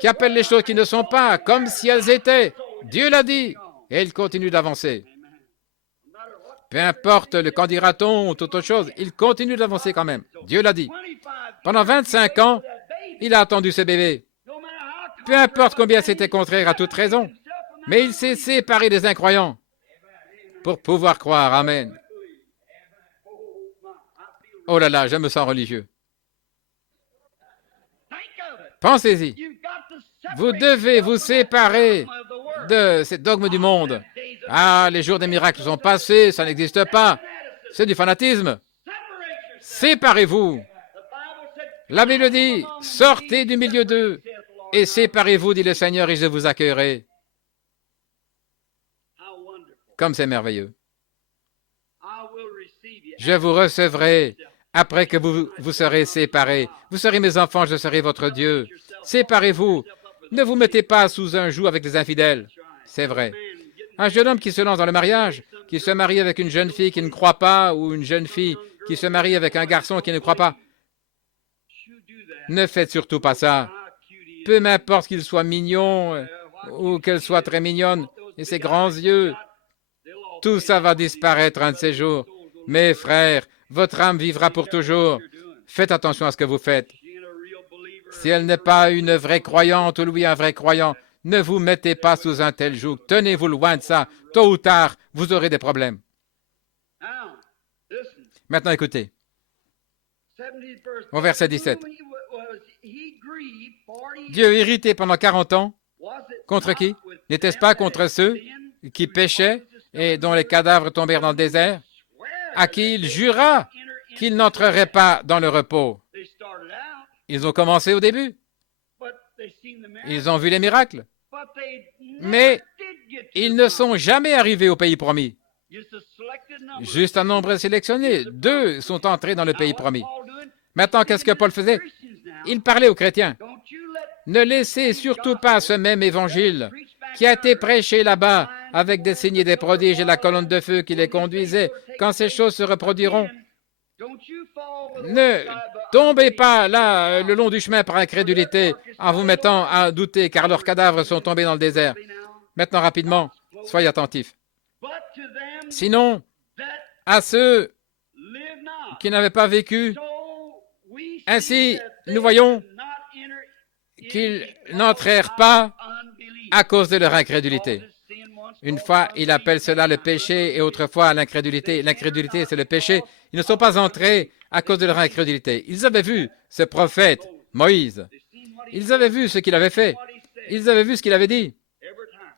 qui appelle les choses qui ne sont pas comme si elles étaient. Dieu l'a dit, et il continue d'avancer. Peu importe le qu'en dira-t-on ou toute autre chose, il continue d'avancer quand même. Dieu l'a dit. Pendant 25 ans, il a attendu ce bébé. Peu importe combien c'était contraire à toute raison, mais il s'est séparé des incroyants. pour pouvoir croire. Amen. Oh là là, je me sens religieux. Pensez-y. Vous devez vous séparer de ces dogmes du monde. Ah, les jours des miracles sont passés, ça n'existe pas. C'est du fanatisme. Séparez-vous. La Bible dit, sortez du milieu d'eux et séparez-vous, dit le Seigneur, et je vous accueillerai. Comme c'est merveilleux. Je vous recevrai après que vous serez séparés. Vous serez mes enfants, je serai votre Dieu. Séparez-vous. Ne vous mettez pas sous un joug avec les infidèles. C'est vrai. Un jeune homme qui se lance dans le mariage, qui se marie avec une jeune fille qui ne croit pas, ou une jeune fille qui se marie avec un garçon qui ne croit pas. Ne faites surtout pas ça. Peu m'importe qu'il soit mignon ou qu'elle soit très mignonne, et ses grands yeux, tout ça va disparaître un de ces jours. Mes frères, votre âme vivra pour toujours. Faites attention à ce que vous faites. Si elle n'est pas une vraie croyante ou lui un vrai croyant, ne vous mettez pas sous un tel joug. Tenez-vous loin de ça. Tôt ou tard, vous aurez des problèmes. Maintenant, écoutez. Au verset 17. Dieu irrité pendant 40 ans, contre qui? N'était-ce pas contre ceux qui péchaient et dont les cadavres tombèrent dans le désert, à qui il jura qu'ils n'entreraient pas dans le repos? Ils ont commencé au début. Ils ont vu les miracles. Mais ils ne sont jamais arrivés au pays promis. Juste un nombre sélectionné. 2 sont entrés dans le pays promis. Maintenant, qu'est-ce que Paul faisait? Il parlait aux chrétiens. Ne laissez surtout pas ce même évangile qui a été prêché là-bas avec des signes et des prodiges et la colonne de feu qui les conduisait. Quand ces choses se reproduiront, ne tombez pas là le long du chemin par incrédulité en vous mettant à douter car leurs cadavres sont tombés dans le désert. Maintenant, rapidement, soyez attentifs. Sinon, à ceux qui n'avaient pas vécu, ainsi, nous voyons qu'ils n'entrèrent pas à cause de leur incrédulité. Une fois, il appelle cela le péché et autrefois l'incrédulité. L'incrédulité, c'est le péché. Ils ne sont pas entrés à cause de leur incrédulité. Ils avaient vu ce prophète, Moïse. Ils avaient vu ce qu'il avait fait. Ils avaient vu ce qu'il avait dit.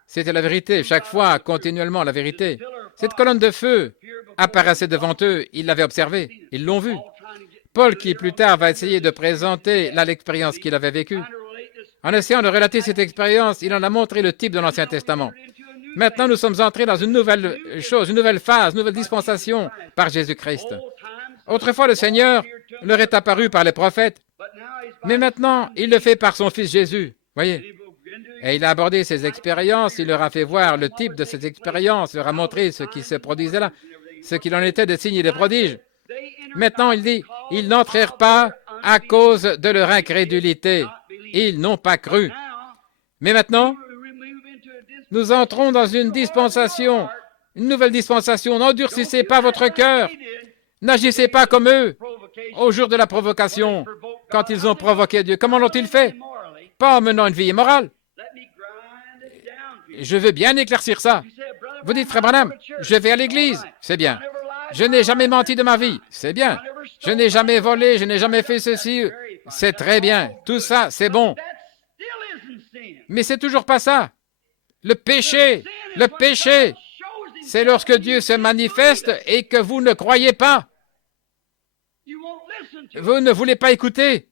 C'était la vérité, chaque fois, continuellement, la vérité. Cette colonne de feu apparaissait devant eux. Ils l'avaient observée. Ils l'ont vue. Paul, qui plus tard va essayer de présenter là l'expérience qu'il avait vécue. En essayant de relater cette expérience, il en a montré le type de l'Ancien Testament. Maintenant, nous sommes entrés dans une nouvelle chose, une nouvelle phase, une nouvelle dispensation par Jésus-Christ. Autrefois, le Seigneur leur est apparu par les prophètes, mais maintenant, il le fait par son Fils Jésus. Voyez? Et il a abordé ces expériences, il leur a fait voir le type de ces expériences, il leur a montré ce qui se produisait là, ce qu'il en était des signes et des prodiges. Maintenant, il dit, ils n'entrèrent pas à cause de leur incrédulité. Ils n'ont pas cru. Mais maintenant, nous entrons dans une dispensation, une nouvelle dispensation. N'endurcissez pas votre cœur. N'agissez pas comme eux au jour de la provocation, quand ils ont provoqué Dieu. Comment l'ont-ils fait? Pas en menant une vie immorale. Je veux bien éclaircir ça. Vous dites, frère Branham, je vais à l'église. C'est bien. Je n'ai jamais menti de ma vie. C'est bien. Je n'ai jamais volé, je n'ai jamais fait ceci. C'est très bien. Tout ça, c'est bon. Mais c'est toujours pas ça. Le péché, c'est lorsque Dieu se manifeste et que vous ne croyez pas. Vous ne voulez pas écouter.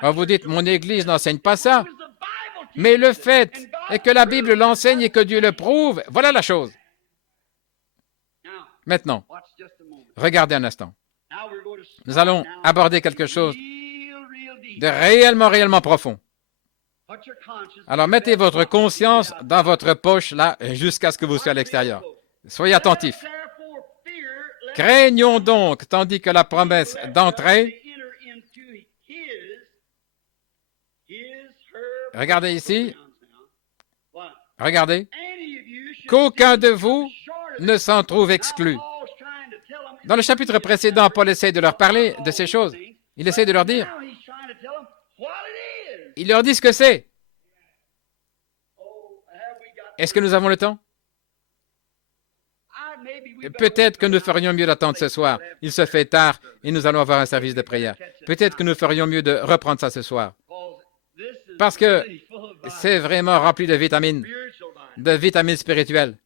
Alors vous dites, mon Église n'enseigne pas ça. Mais le fait est que la Bible l'enseigne et que Dieu le prouve. Voilà la chose. Maintenant, regardez un instant. Nous allons aborder quelque chose de réellement profond. Alors, mettez votre conscience dans votre poche, là, jusqu'à ce que vous soyez à l'extérieur. Soyez attentifs. Craignons donc, tandis que la promesse d'entrer... Regardez ici. Regardez. Qu'aucun de vous ne s'en trouve exclu. Dans le chapitre précédent, Paul essaie de leur parler de ces choses. Il essaie de leur dire. Il leur dit ce que c'est. Est-ce que nous avons le temps? Peut-être que nous ferions mieux d'attendre ce soir. Il se fait tard et nous allons avoir un service de prière. Peut-être que nous ferions mieux de reprendre ça ce soir. Parce que c'est vraiment rempli de vitamines spirituelles.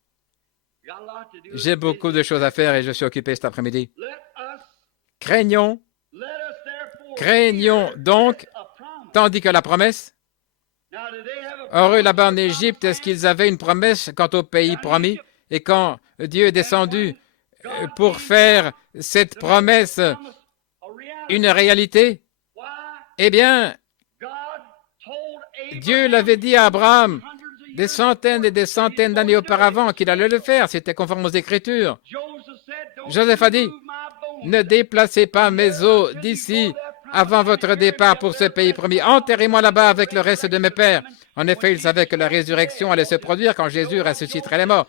J'ai beaucoup de choses à faire et je suis occupé cet après-midi. Craignons donc, tandis que la promesse. Or, eux, là-bas en Égypte, est-ce qu'ils avaient une promesse quant au pays promis? Et quand Dieu est descendu pour faire cette promesse une réalité, eh bien, Dieu l'avait dit à Abraham des centaines et des centaines d'années auparavant qu'il allait le faire. C'était conforme aux Écritures. Joseph a dit, « Ne déplacez pas mes os d'ici avant votre départ pour ce pays promis. Enterrez-moi là-bas avec le reste de mes pères. » En effet, il savait que la résurrection allait se produire quand Jésus ressusciterait les morts.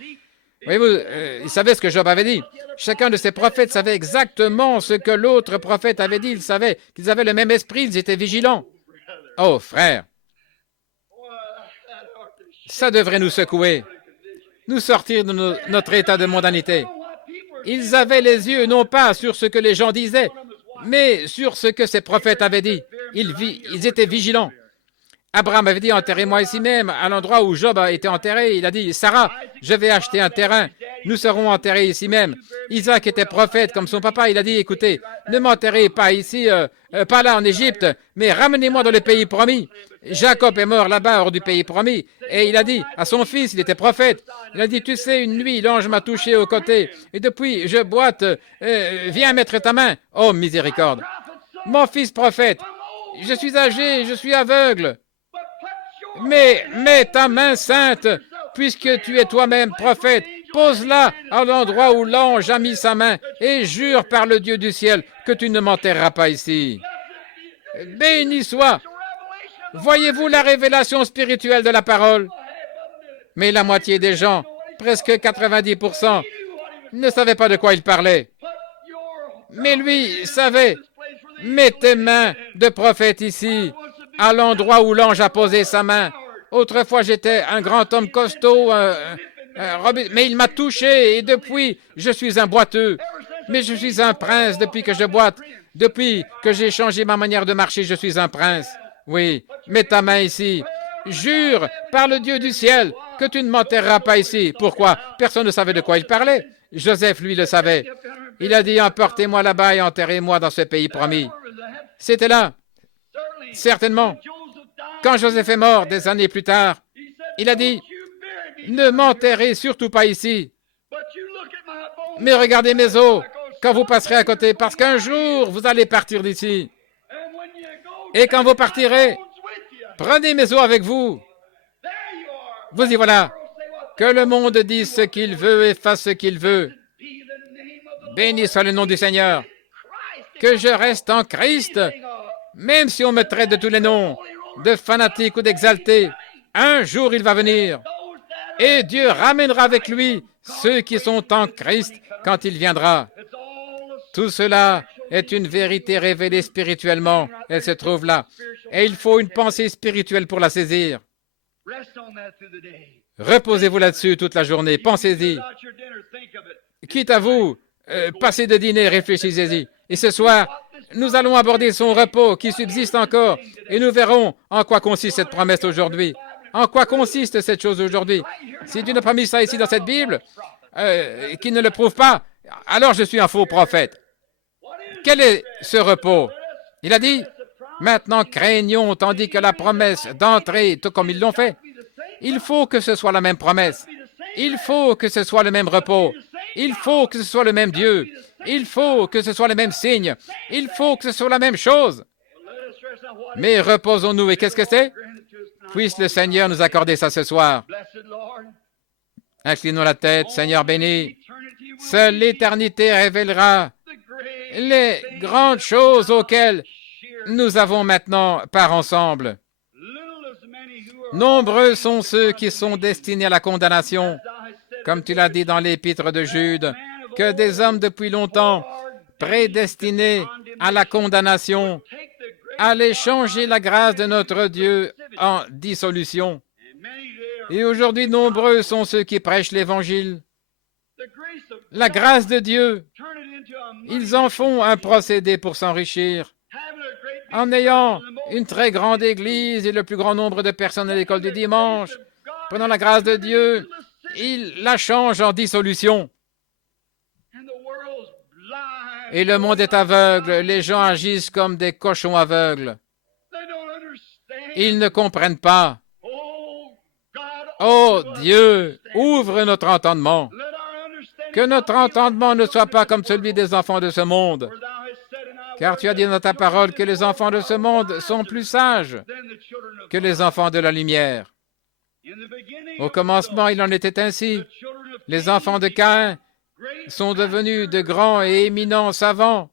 Voyez-vous, il savait ce que Job avait dit. Chacun de ces prophètes savait exactement ce que l'autre prophète avait dit. Ils savaient qu'ils avaient le même esprit, ils étaient vigilants. Oh, frère, ça devrait nous secouer, nous sortir de notre état de mondanité. Ils avaient les yeux non pas sur ce que les gens disaient, mais sur ce que ces prophètes avaient dit. Ils étaient vigilants. Abraham avait dit, enterrez-moi ici même, à l'endroit où Job a été enterré. Il a dit, Sarah, je vais acheter un terrain, nous serons enterrés ici même. Isaac était prophète comme son papa. Il a dit, écoutez, ne m'enterrez pas ici, pas là en Égypte, mais ramenez-moi dans le pays promis. Jacob est mort là-bas hors du pays promis. Et il a dit à son fils, il était prophète, il a dit, tu sais, une nuit, l'ange m'a touché au côté, et depuis, je boite, viens mettre ta main. Oh, miséricorde. Mon fils prophète, je suis âgé, je suis aveugle. Mais mets ta main sainte, puisque tu es toi-même prophète, pose-la à l'endroit où l'ange a mis sa main, et jure par le Dieu du ciel que tu ne m'enterreras pas ici. Béni soit. Voyez-vous la révélation spirituelle de la parole? Mais la moitié des gens, presque 90%, ne savaient pas de quoi il parlait. Mais lui savait. Mets tes mains de prophète ici, à l'endroit où l'ange a posé sa main. Autrefois, j'étais un grand homme costaud, mais il m'a touché et depuis, je suis un boiteux. Mais je suis un prince depuis que je boite. Depuis que j'ai changé ma manière de marcher, je suis un prince. Oui, mets ta main ici. Jure par le Dieu du ciel que tu ne m'enterreras pas ici. Pourquoi? Personne ne savait de quoi il parlait. Joseph, lui, le savait. Il a dit, emportez-moi là-bas et enterrez-moi dans ce pays promis. C'était là. Certainement. Quand Joseph est mort des années plus tard, il a dit, ne m'enterrez surtout pas ici. Mais regardez mes os quand vous passerez à côté, parce qu'un jour, vous allez partir d'ici. Et quand vous partirez, prenez mes os avec vous. Vous y voilà. Que le monde dise ce qu'il veut et fasse ce qu'il veut. Béni soit le nom du Seigneur. Que je reste en Christ, même si on me traite de tous les noms, de fanatique ou d'exalté. Un jour, il va venir. Et Dieu ramènera avec lui ceux qui sont en Christ quand il viendra. Tout cela est une vérité révélée spirituellement. Elle se trouve là. Et il faut une pensée spirituelle pour la saisir. Reposez-vous là-dessus toute la journée. Pensez-y. Quitte à vous, passez de dîner, réfléchissez-y. Et ce soir, nous allons aborder son repos qui subsiste encore. Et nous verrons en quoi consiste cette promesse aujourd'hui. En quoi consiste cette chose aujourd'hui? Si tu n'as pas mis ça ici dans cette Bible, qui ne le prouve pas, alors je suis un faux prophète. Quel est ce repos? Il a dit, maintenant craignons, tandis que la promesse d'entrer, tout comme ils l'ont fait. Il faut que ce soit la même promesse. Il faut que ce soit le même repos. Il faut que ce soit le même Dieu. Il faut que ce soit le même signe. Il faut que ce soit la même chose. Mais reposons-nous. Et qu'est-ce que c'est? Puisse le Seigneur nous accorder ça ce soir. Inclinons la tête, Seigneur béni. Seule l'éternité révélera les grandes choses auxquelles nous avons maintenant part ensemble. Nombreux sont ceux qui sont destinés à la condamnation, comme tu l'as dit dans l'épître de Jude, que des hommes depuis longtemps prédestinés à la condamnation allaient changer la grâce de notre Dieu en dissolution. Et aujourd'hui, nombreux sont ceux qui prêchent l'Évangile. la grâce de Dieu, ils en font un procédé pour s'enrichir. En ayant une très grande église et le plus grand nombre de personnes à l'école du dimanche, prenant la grâce de Dieu, ils la changent en dissolution. Et le monde est aveugle, les gens agissent comme des cochons aveugles. Ils ne comprennent pas. Oh Dieu, ouvre notre entendement. Que notre entendement ne soit pas comme celui des enfants de ce monde. Car tu as dit dans ta parole que les enfants de ce monde sont plus sages que les enfants de la lumière. Au commencement, il en était ainsi. Les enfants de Caïn sont devenus de grands et éminents savants.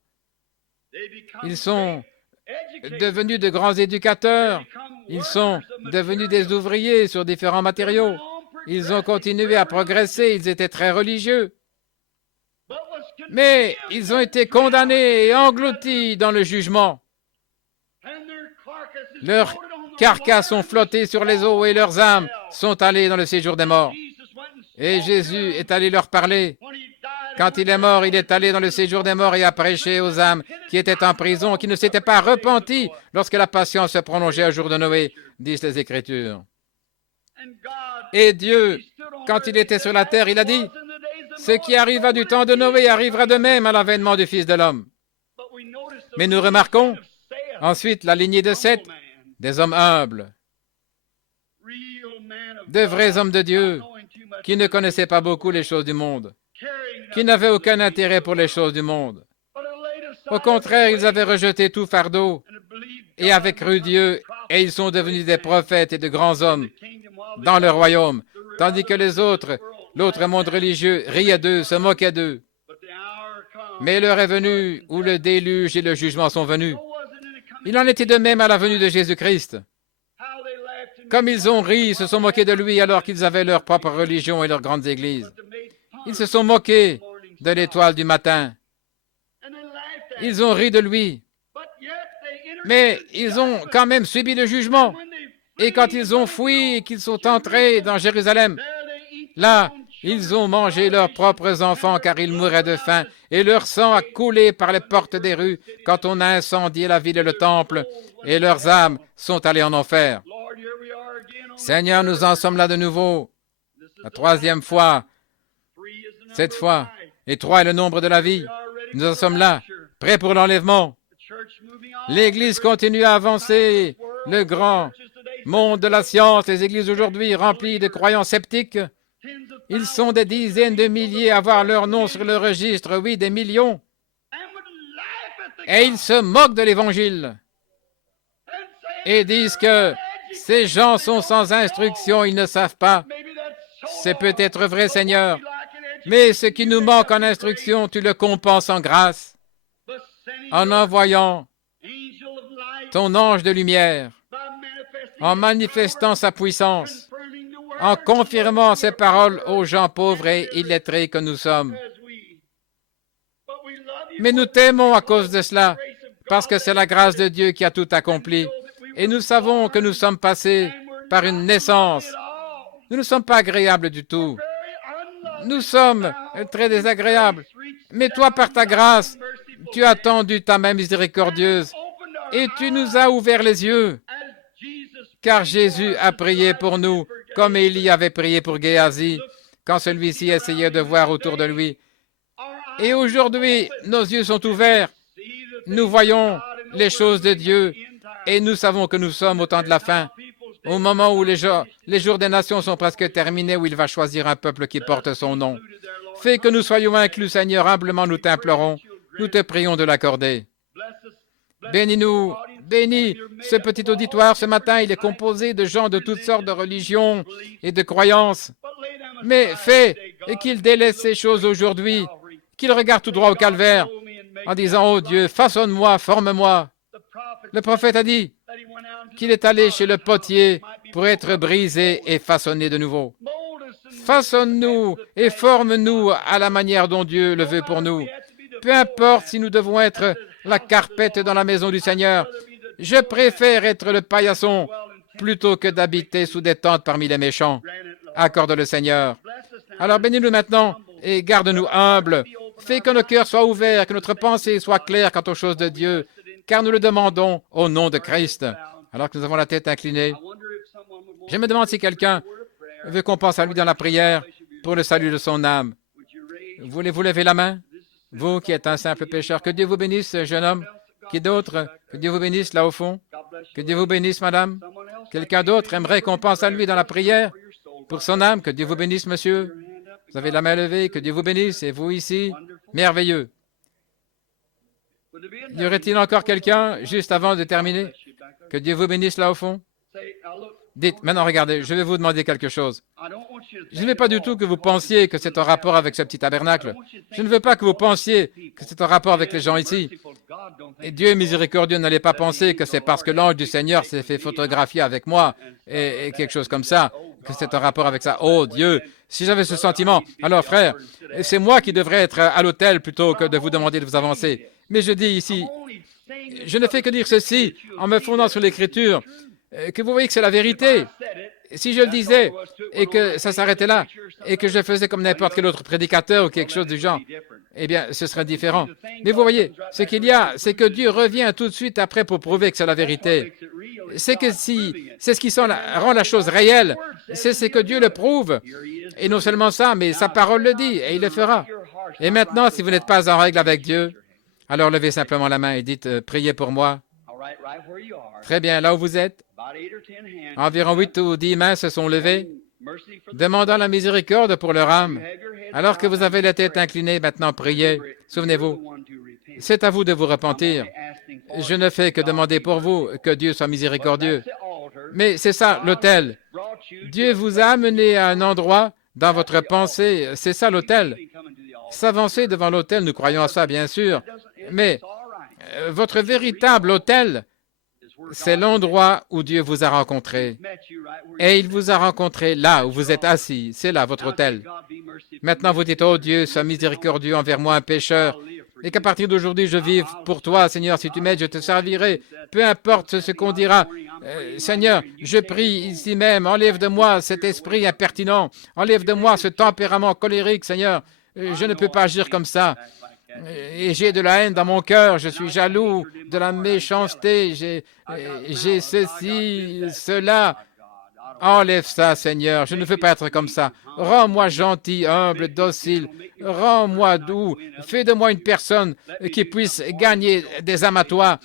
Ils sont devenus de grands éducateurs. Ils sont devenus des ouvriers sur différents matériaux. Ils ont continué à progresser. Ils étaient très religieux. Mais ils ont été condamnés et engloutis dans le jugement. Leurs carcasses ont flotté sur les eaux et leurs âmes sont allées dans le séjour des morts. Et Jésus est allé leur parler. Quand il est mort, il est allé dans le séjour des morts et a prêché aux âmes qui étaient en prison, qui ne s'étaient pas repenties lorsque la patience se prolongeait au jour de Noé, disent les Écritures. Et Dieu, quand il était sur la terre, il a dit, « Ce qui arriva du temps de Noé arrivera de même à l'avènement du Fils de l'homme. » Mais nous remarquons ensuite la lignée de Seth, des hommes humbles, de vrais hommes de Dieu, qui ne connaissaient pas beaucoup les choses du monde, qui n'avaient aucun intérêt pour les choses du monde. Au contraire, ils avaient rejeté tout fardeau et avaient cru Dieu, et ils sont devenus des prophètes et de grands hommes dans le royaume, tandis que les autres, l'autre monde religieux, riait d'eux, se moquait d'eux. Mais l'heure est venue où le déluge et le jugement sont venus. Il en était de même à la venue de Jésus-Christ. Comme ils ont ri, ils se sont moqués de lui alors qu'ils avaient leur propre religion et leurs grandes églises. Ils se sont moqués de l'étoile du matin. Ils ont ri de lui. Mais ils ont quand même subi le jugement. Et quand ils ont fui et qu'ils sont entrés dans Jérusalem, là, ils ont mangé leurs propres enfants car ils mouraient de faim, et leur sang a coulé par les portes des rues quand on a incendié la ville et le temple, et leurs âmes sont allées en enfer. Seigneur, nous en sommes là de nouveau, la troisième fois, cette fois, et 3 est le nombre de la vie. Nous en sommes là, prêts pour l'enlèvement. L'Église continue à avancer, le grand monde de la science, les églises aujourd'hui remplies de croyants sceptiques. Ils sont des dizaines de milliers à voir leur nom sur le registre, oui, des millions. Et ils se moquent de l'Évangile et disent que ces gens sont sans instruction, ils ne savent pas. C'est peut-être vrai, Seigneur, mais ce qui nous manque en instruction, tu le compenses en grâce, en envoyant ton ange de lumière, en manifestant sa puissance, en confirmant ses paroles aux gens pauvres et illettrés que nous sommes. Mais nous t'aimons à cause de cela, parce que c'est la grâce de Dieu qui a tout accompli. Et nous savons que nous sommes passés par une naissance. Nous ne sommes pas agréables du tout. Nous sommes très désagréables. Mais toi, par ta grâce, tu as tendu ta main miséricordieuse et tu nous as ouvert les yeux. Car Jésus a prié pour nous, comme Élie avait prié pour Géasi, quand celui-ci essayait de voir autour de lui. Et aujourd'hui, nos yeux sont ouverts. Nous voyons les choses de Dieu et nous savons que nous sommes au temps de la fin, au moment où les jours des nations sont presque terminés, où il va choisir un peuple qui porte son nom. Fais que nous soyons inclus, Seigneur, humblement nous t'implorons. Nous te prions de l'accorder. Bénis-nous, bénis ce petit auditoire. Ce matin, il est composé de gens de toutes sortes de religions et de croyances. Mais fais et qu'ils délaissent ces choses aujourd'hui, qu'ils regardent tout droit au calvaire en disant « Oh Dieu, façonne-moi, forme-moi ». Le prophète a dit qu'il est allé chez le potier pour être brisé et façonné de nouveau. Façonne-nous et forme-nous à la manière dont Dieu le veut pour nous. Peu importe si nous devons être la carpette dans la maison du Seigneur. Je préfère être le paillasson plutôt que d'habiter sous des tentes parmi les méchants. Accorde le Seigneur. Alors bénis-nous maintenant et garde-nous humbles. Fais que nos cœurs soient ouverts, que notre pensée soit claire quant aux choses de Dieu, car nous le demandons au nom de Christ. Alors que nous avons la tête inclinée, je me demande si quelqu'un veut qu'on pense à lui dans la prière pour le salut de son âme. Voulez-vous lever la main? Vous qui êtes un simple pécheur, que Dieu vous bénisse, jeune homme. Qui d'autre? Que Dieu vous bénisse là au fond. Que Dieu vous bénisse, madame. Quelqu'un d'autre aimerait qu'on pense à lui dans la prière pour son âme. Que Dieu vous bénisse, monsieur. Vous avez la main levée. Que Dieu vous bénisse. Et vous ici? Merveilleux. Y aurait-il encore quelqu'un, juste avant de terminer? Que Dieu vous bénisse là au fond. Dites, maintenant regardez, je vais vous demander quelque chose. Je ne veux pas du tout que vous pensiez que c'est en rapport avec ce petit tabernacle. Je ne veux pas que vous pensiez que c'est en rapport avec les gens ici. Et Dieu miséricordieux n'allait pas penser que c'est parce que l'ange du Seigneur s'est fait photographier avec moi et quelque chose comme ça, que c'est en rapport avec ça. Oh Dieu, si j'avais ce sentiment, alors frère, c'est moi qui devrais être à l'autel plutôt que de vous demander de vous avancer. Mais je dis ici, je ne fais que dire ceci en me fondant sur l'Écriture, que vous voyez que c'est la vérité. Si je le disais et que ça s'arrêtait là et que je faisais comme n'importe quel autre prédicateur ou quelque chose du genre, eh bien, ce serait différent. Mais vous voyez, ce qu'il y a, c'est que Dieu revient tout de suite après pour prouver que c'est la vérité. C'est ce qui rend la chose réelle, c'est que Dieu le prouve. Et non seulement ça, mais sa parole le dit et il le fera. Et maintenant, si vous n'êtes pas en règle avec Dieu, alors levez simplement la main et dites, priez pour moi. Très bien, là où vous êtes, environ 8 ou 10 mains se sont levées, demandant la miséricorde pour leur âme. Alors que vous avez la tête inclinée, maintenant priez. Souvenez-vous, c'est à vous de vous repentir. Je ne fais que demander pour vous que Dieu soit miséricordieux. Mais c'est ça, l'autel. Dieu vous a amené à un endroit dans votre pensée. C'est ça, l'autel. S'avancer devant l'autel, nous croyons à ça, bien sûr. Mais votre véritable autel, c'est l'endroit où Dieu vous a rencontré. Et il vous a rencontré là où vous êtes assis. C'est là votre autel. Maintenant, vous dites, oh Dieu, sois miséricordieux envers moi, un pécheur. Et qu'à partir d'aujourd'hui, je vive pour toi, Seigneur. Si tu m'aides, je te servirai. Peu importe ce qu'on dira. Seigneur, je prie ici même, enlève de moi cet esprit impertinent. Enlève de moi ce tempérament colérique, Seigneur. Je ne peux pas agir comme ça. Et j'ai de la haine dans mon cœur, je suis jaloux, de la méchanceté, j'ai ceci, cela. Enlève ça, Seigneur, je ne veux pas être comme ça. Rends-moi gentil, humble, docile. Rends-moi doux. Fais de moi une personne qui puisse gagner des âmes à toi.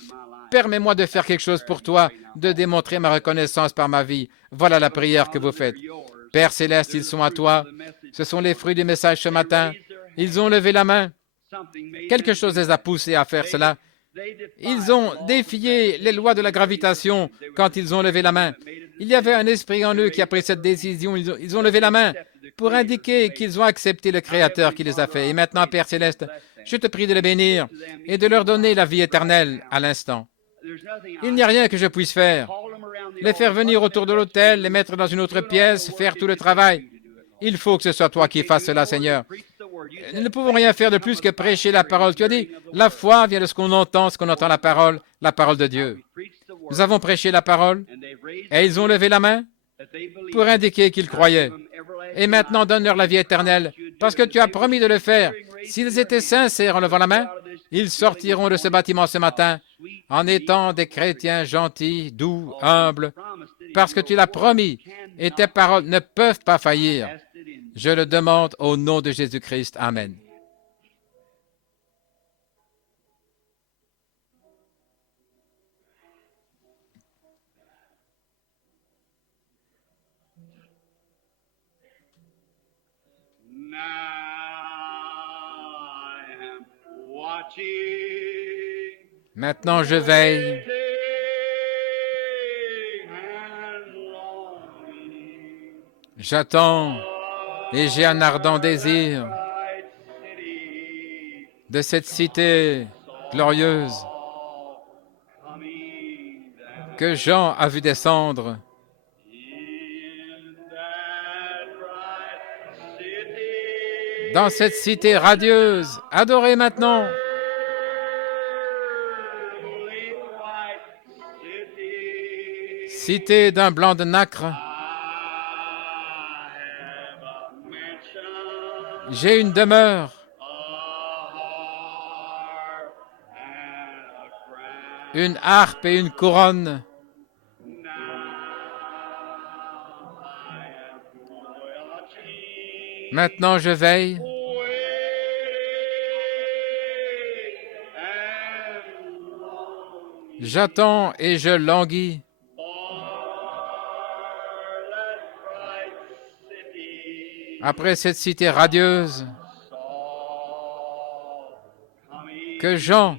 Permets-moi de faire quelque chose pour toi, de démontrer ma reconnaissance par ma vie. Voilà la prière que vous faites. Père céleste, ils sont à toi. Ce sont les fruits du message ce matin. Ils ont levé la main. Quelque chose les a poussés à faire cela. Ils ont défié les lois de la gravitation quand ils ont levé la main. Il y avait un esprit en eux qui a pris cette décision. Ils ont levé la main pour indiquer qu'ils ont accepté le Créateur qui les a fait. Et maintenant, Père Céleste, je te prie de les bénir et de leur donner la vie éternelle à l'instant. Il n'y a rien que je puisse faire. Les faire venir autour de l'autel, les mettre dans une autre pièce, faire tout le travail. Il faut que ce soit toi qui fasses cela, Seigneur. Nous ne pouvons rien faire de plus que prêcher la parole. Tu as dit, la foi vient de ce qu'on entend la parole de Dieu. Nous avons prêché la parole et ils ont levé la main pour indiquer qu'ils croyaient. Et maintenant, donne-leur la vie éternelle, parce que tu as promis de le faire. S'ils étaient sincères en levant la main, ils sortiront de ce bâtiment ce matin en étant des chrétiens gentils, doux, humbles, parce que tu l'as promis et tes paroles ne peuvent pas faillir. Je le demande au nom de Jésus-Christ. Amen. Maintenant, je veille. J'attends et j'ai un ardent désir de cette cité glorieuse que Jean a vu descendre. Dans cette cité radieuse, adorée maintenant. Cité d'un blanc de nacre. J'ai une demeure, une harpe et une couronne. Maintenant je veille. J'attends et je languis. Après cette cité radieuse que Jean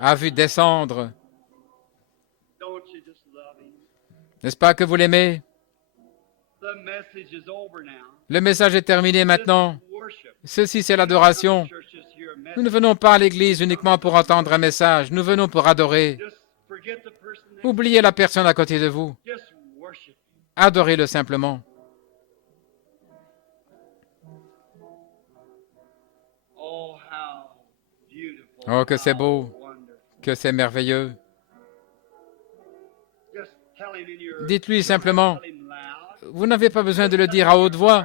a vu descendre. N'est-ce pas que vous l'aimez? Le message est terminé maintenant. Ceci, c'est l'adoration. Nous ne venons pas à l'église uniquement pour entendre un message. Nous venons pour adorer. Oubliez la personne à côté de vous. Adorez-le simplement. Oh, que c'est beau, que c'est merveilleux. Dites-lui simplement, vous n'avez pas besoin de le dire à haute voix.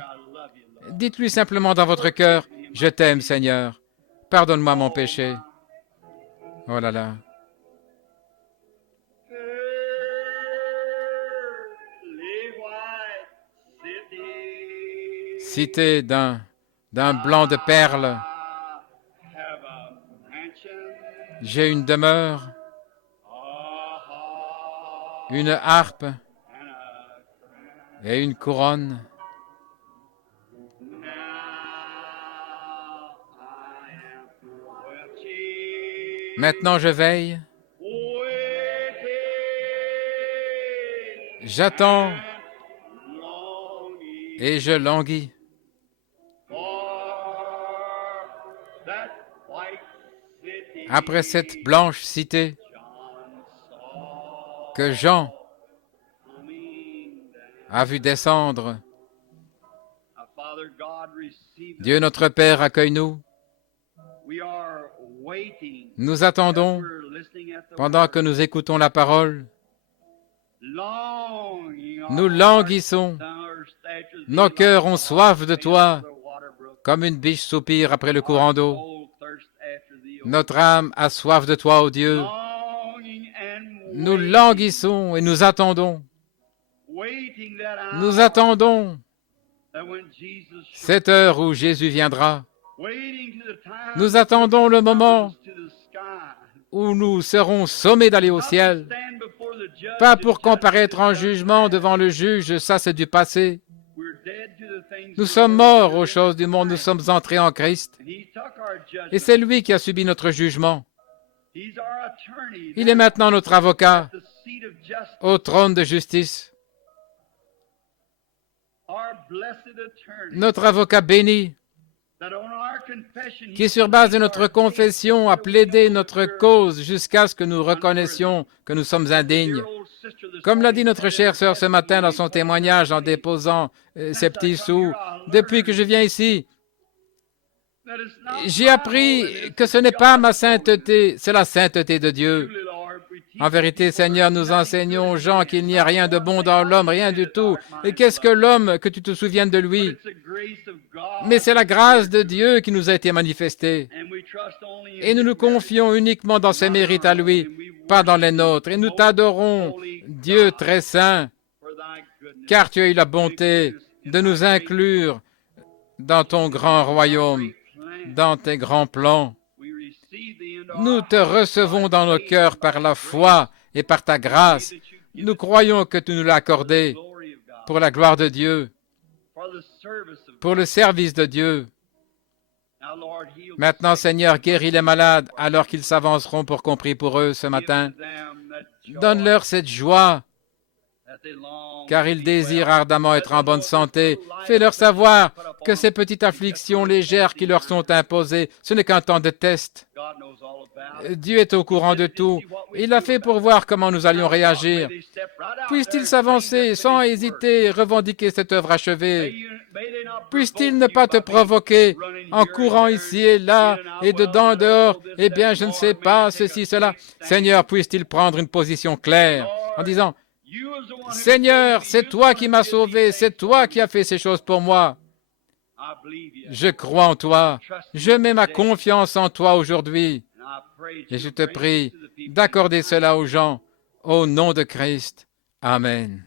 Dites-lui simplement dans votre cœur, je t'aime, Seigneur. Pardonne-moi mon péché. Oh là là. Cité d'un blanc de perles. J'ai une demeure, une harpe et une couronne. Maintenant je veille. J'attends et je languis. Après cette blanche cité que Jean a vu descendre, Dieu notre Père accueille-nous. Nous attendons pendant que nous écoutons la parole. Nous languissons. Nos cœurs ont soif de toi, comme une biche soupire après le courant d'eau. Notre âme a soif de toi, ô Dieu. Nous languissons et nous attendons. Nous attendons cette heure où Jésus viendra. Nous attendons le moment où nous serons sommés d'aller au ciel. Pas pour comparaître en jugement devant le juge, ça c'est du passé. Nous sommes morts aux choses du monde, nous sommes entrés en Christ. Et c'est lui qui a subi notre jugement. Il est maintenant notre avocat au trône de justice. Notre avocat béni, qui sur base de notre confession a plaidé notre cause jusqu'à ce que nous reconnaissions que nous sommes indignes. Comme l'a dit notre chère sœur ce matin dans son témoignage en déposant ses petits sous, depuis que je viens ici, j'ai appris que ce n'est pas ma sainteté, c'est la sainteté de Dieu. En vérité, Seigneur, nous enseignons aux gens qu'il n'y a rien de bon dans l'homme, rien du tout. Et qu'est-ce que l'homme, que tu te souviennes de lui? Mais c'est la grâce de Dieu qui nous a été manifestée. Et nous nous confions uniquement dans ses mérites à lui, pas dans les nôtres. Et nous t'adorons, Dieu très saint, car tu as eu la bonté de nous inclure dans ton grand royaume, dans tes grands plans. Nous te recevons dans nos cœurs par la foi et par ta grâce. Nous croyons que tu nous l'as accordé pour la gloire de Dieu, pour le service de Dieu. Maintenant, Seigneur, guéris les malades alors qu'ils s'avanceront pour qu'on prie pour eux ce matin. Donne-leur cette joie, car ils désirent ardemment être en bonne santé. Fais-leur savoir que ces petites afflictions légères qui leur sont imposées, ce n'est qu'un temps de test. Dieu est au courant de tout. Il l'a fait pour voir comment nous allions réagir. Puisse-t-il s'avancer sans hésiter, revendiquer cette œuvre achevée. Puisse-t-il ne pas te provoquer en courant ici et là et dedans et dehors. Eh bien, je ne sais pas, ceci, cela. Seigneur, puisse-t-il prendre une position claire en disant, Seigneur, c'est toi qui m'as sauvé, c'est toi qui as fait ces choses pour moi. Je crois en toi. Je mets ma confiance en toi aujourd'hui. Et je te prie d'accorder cela aux gens au nom de Christ. Amen.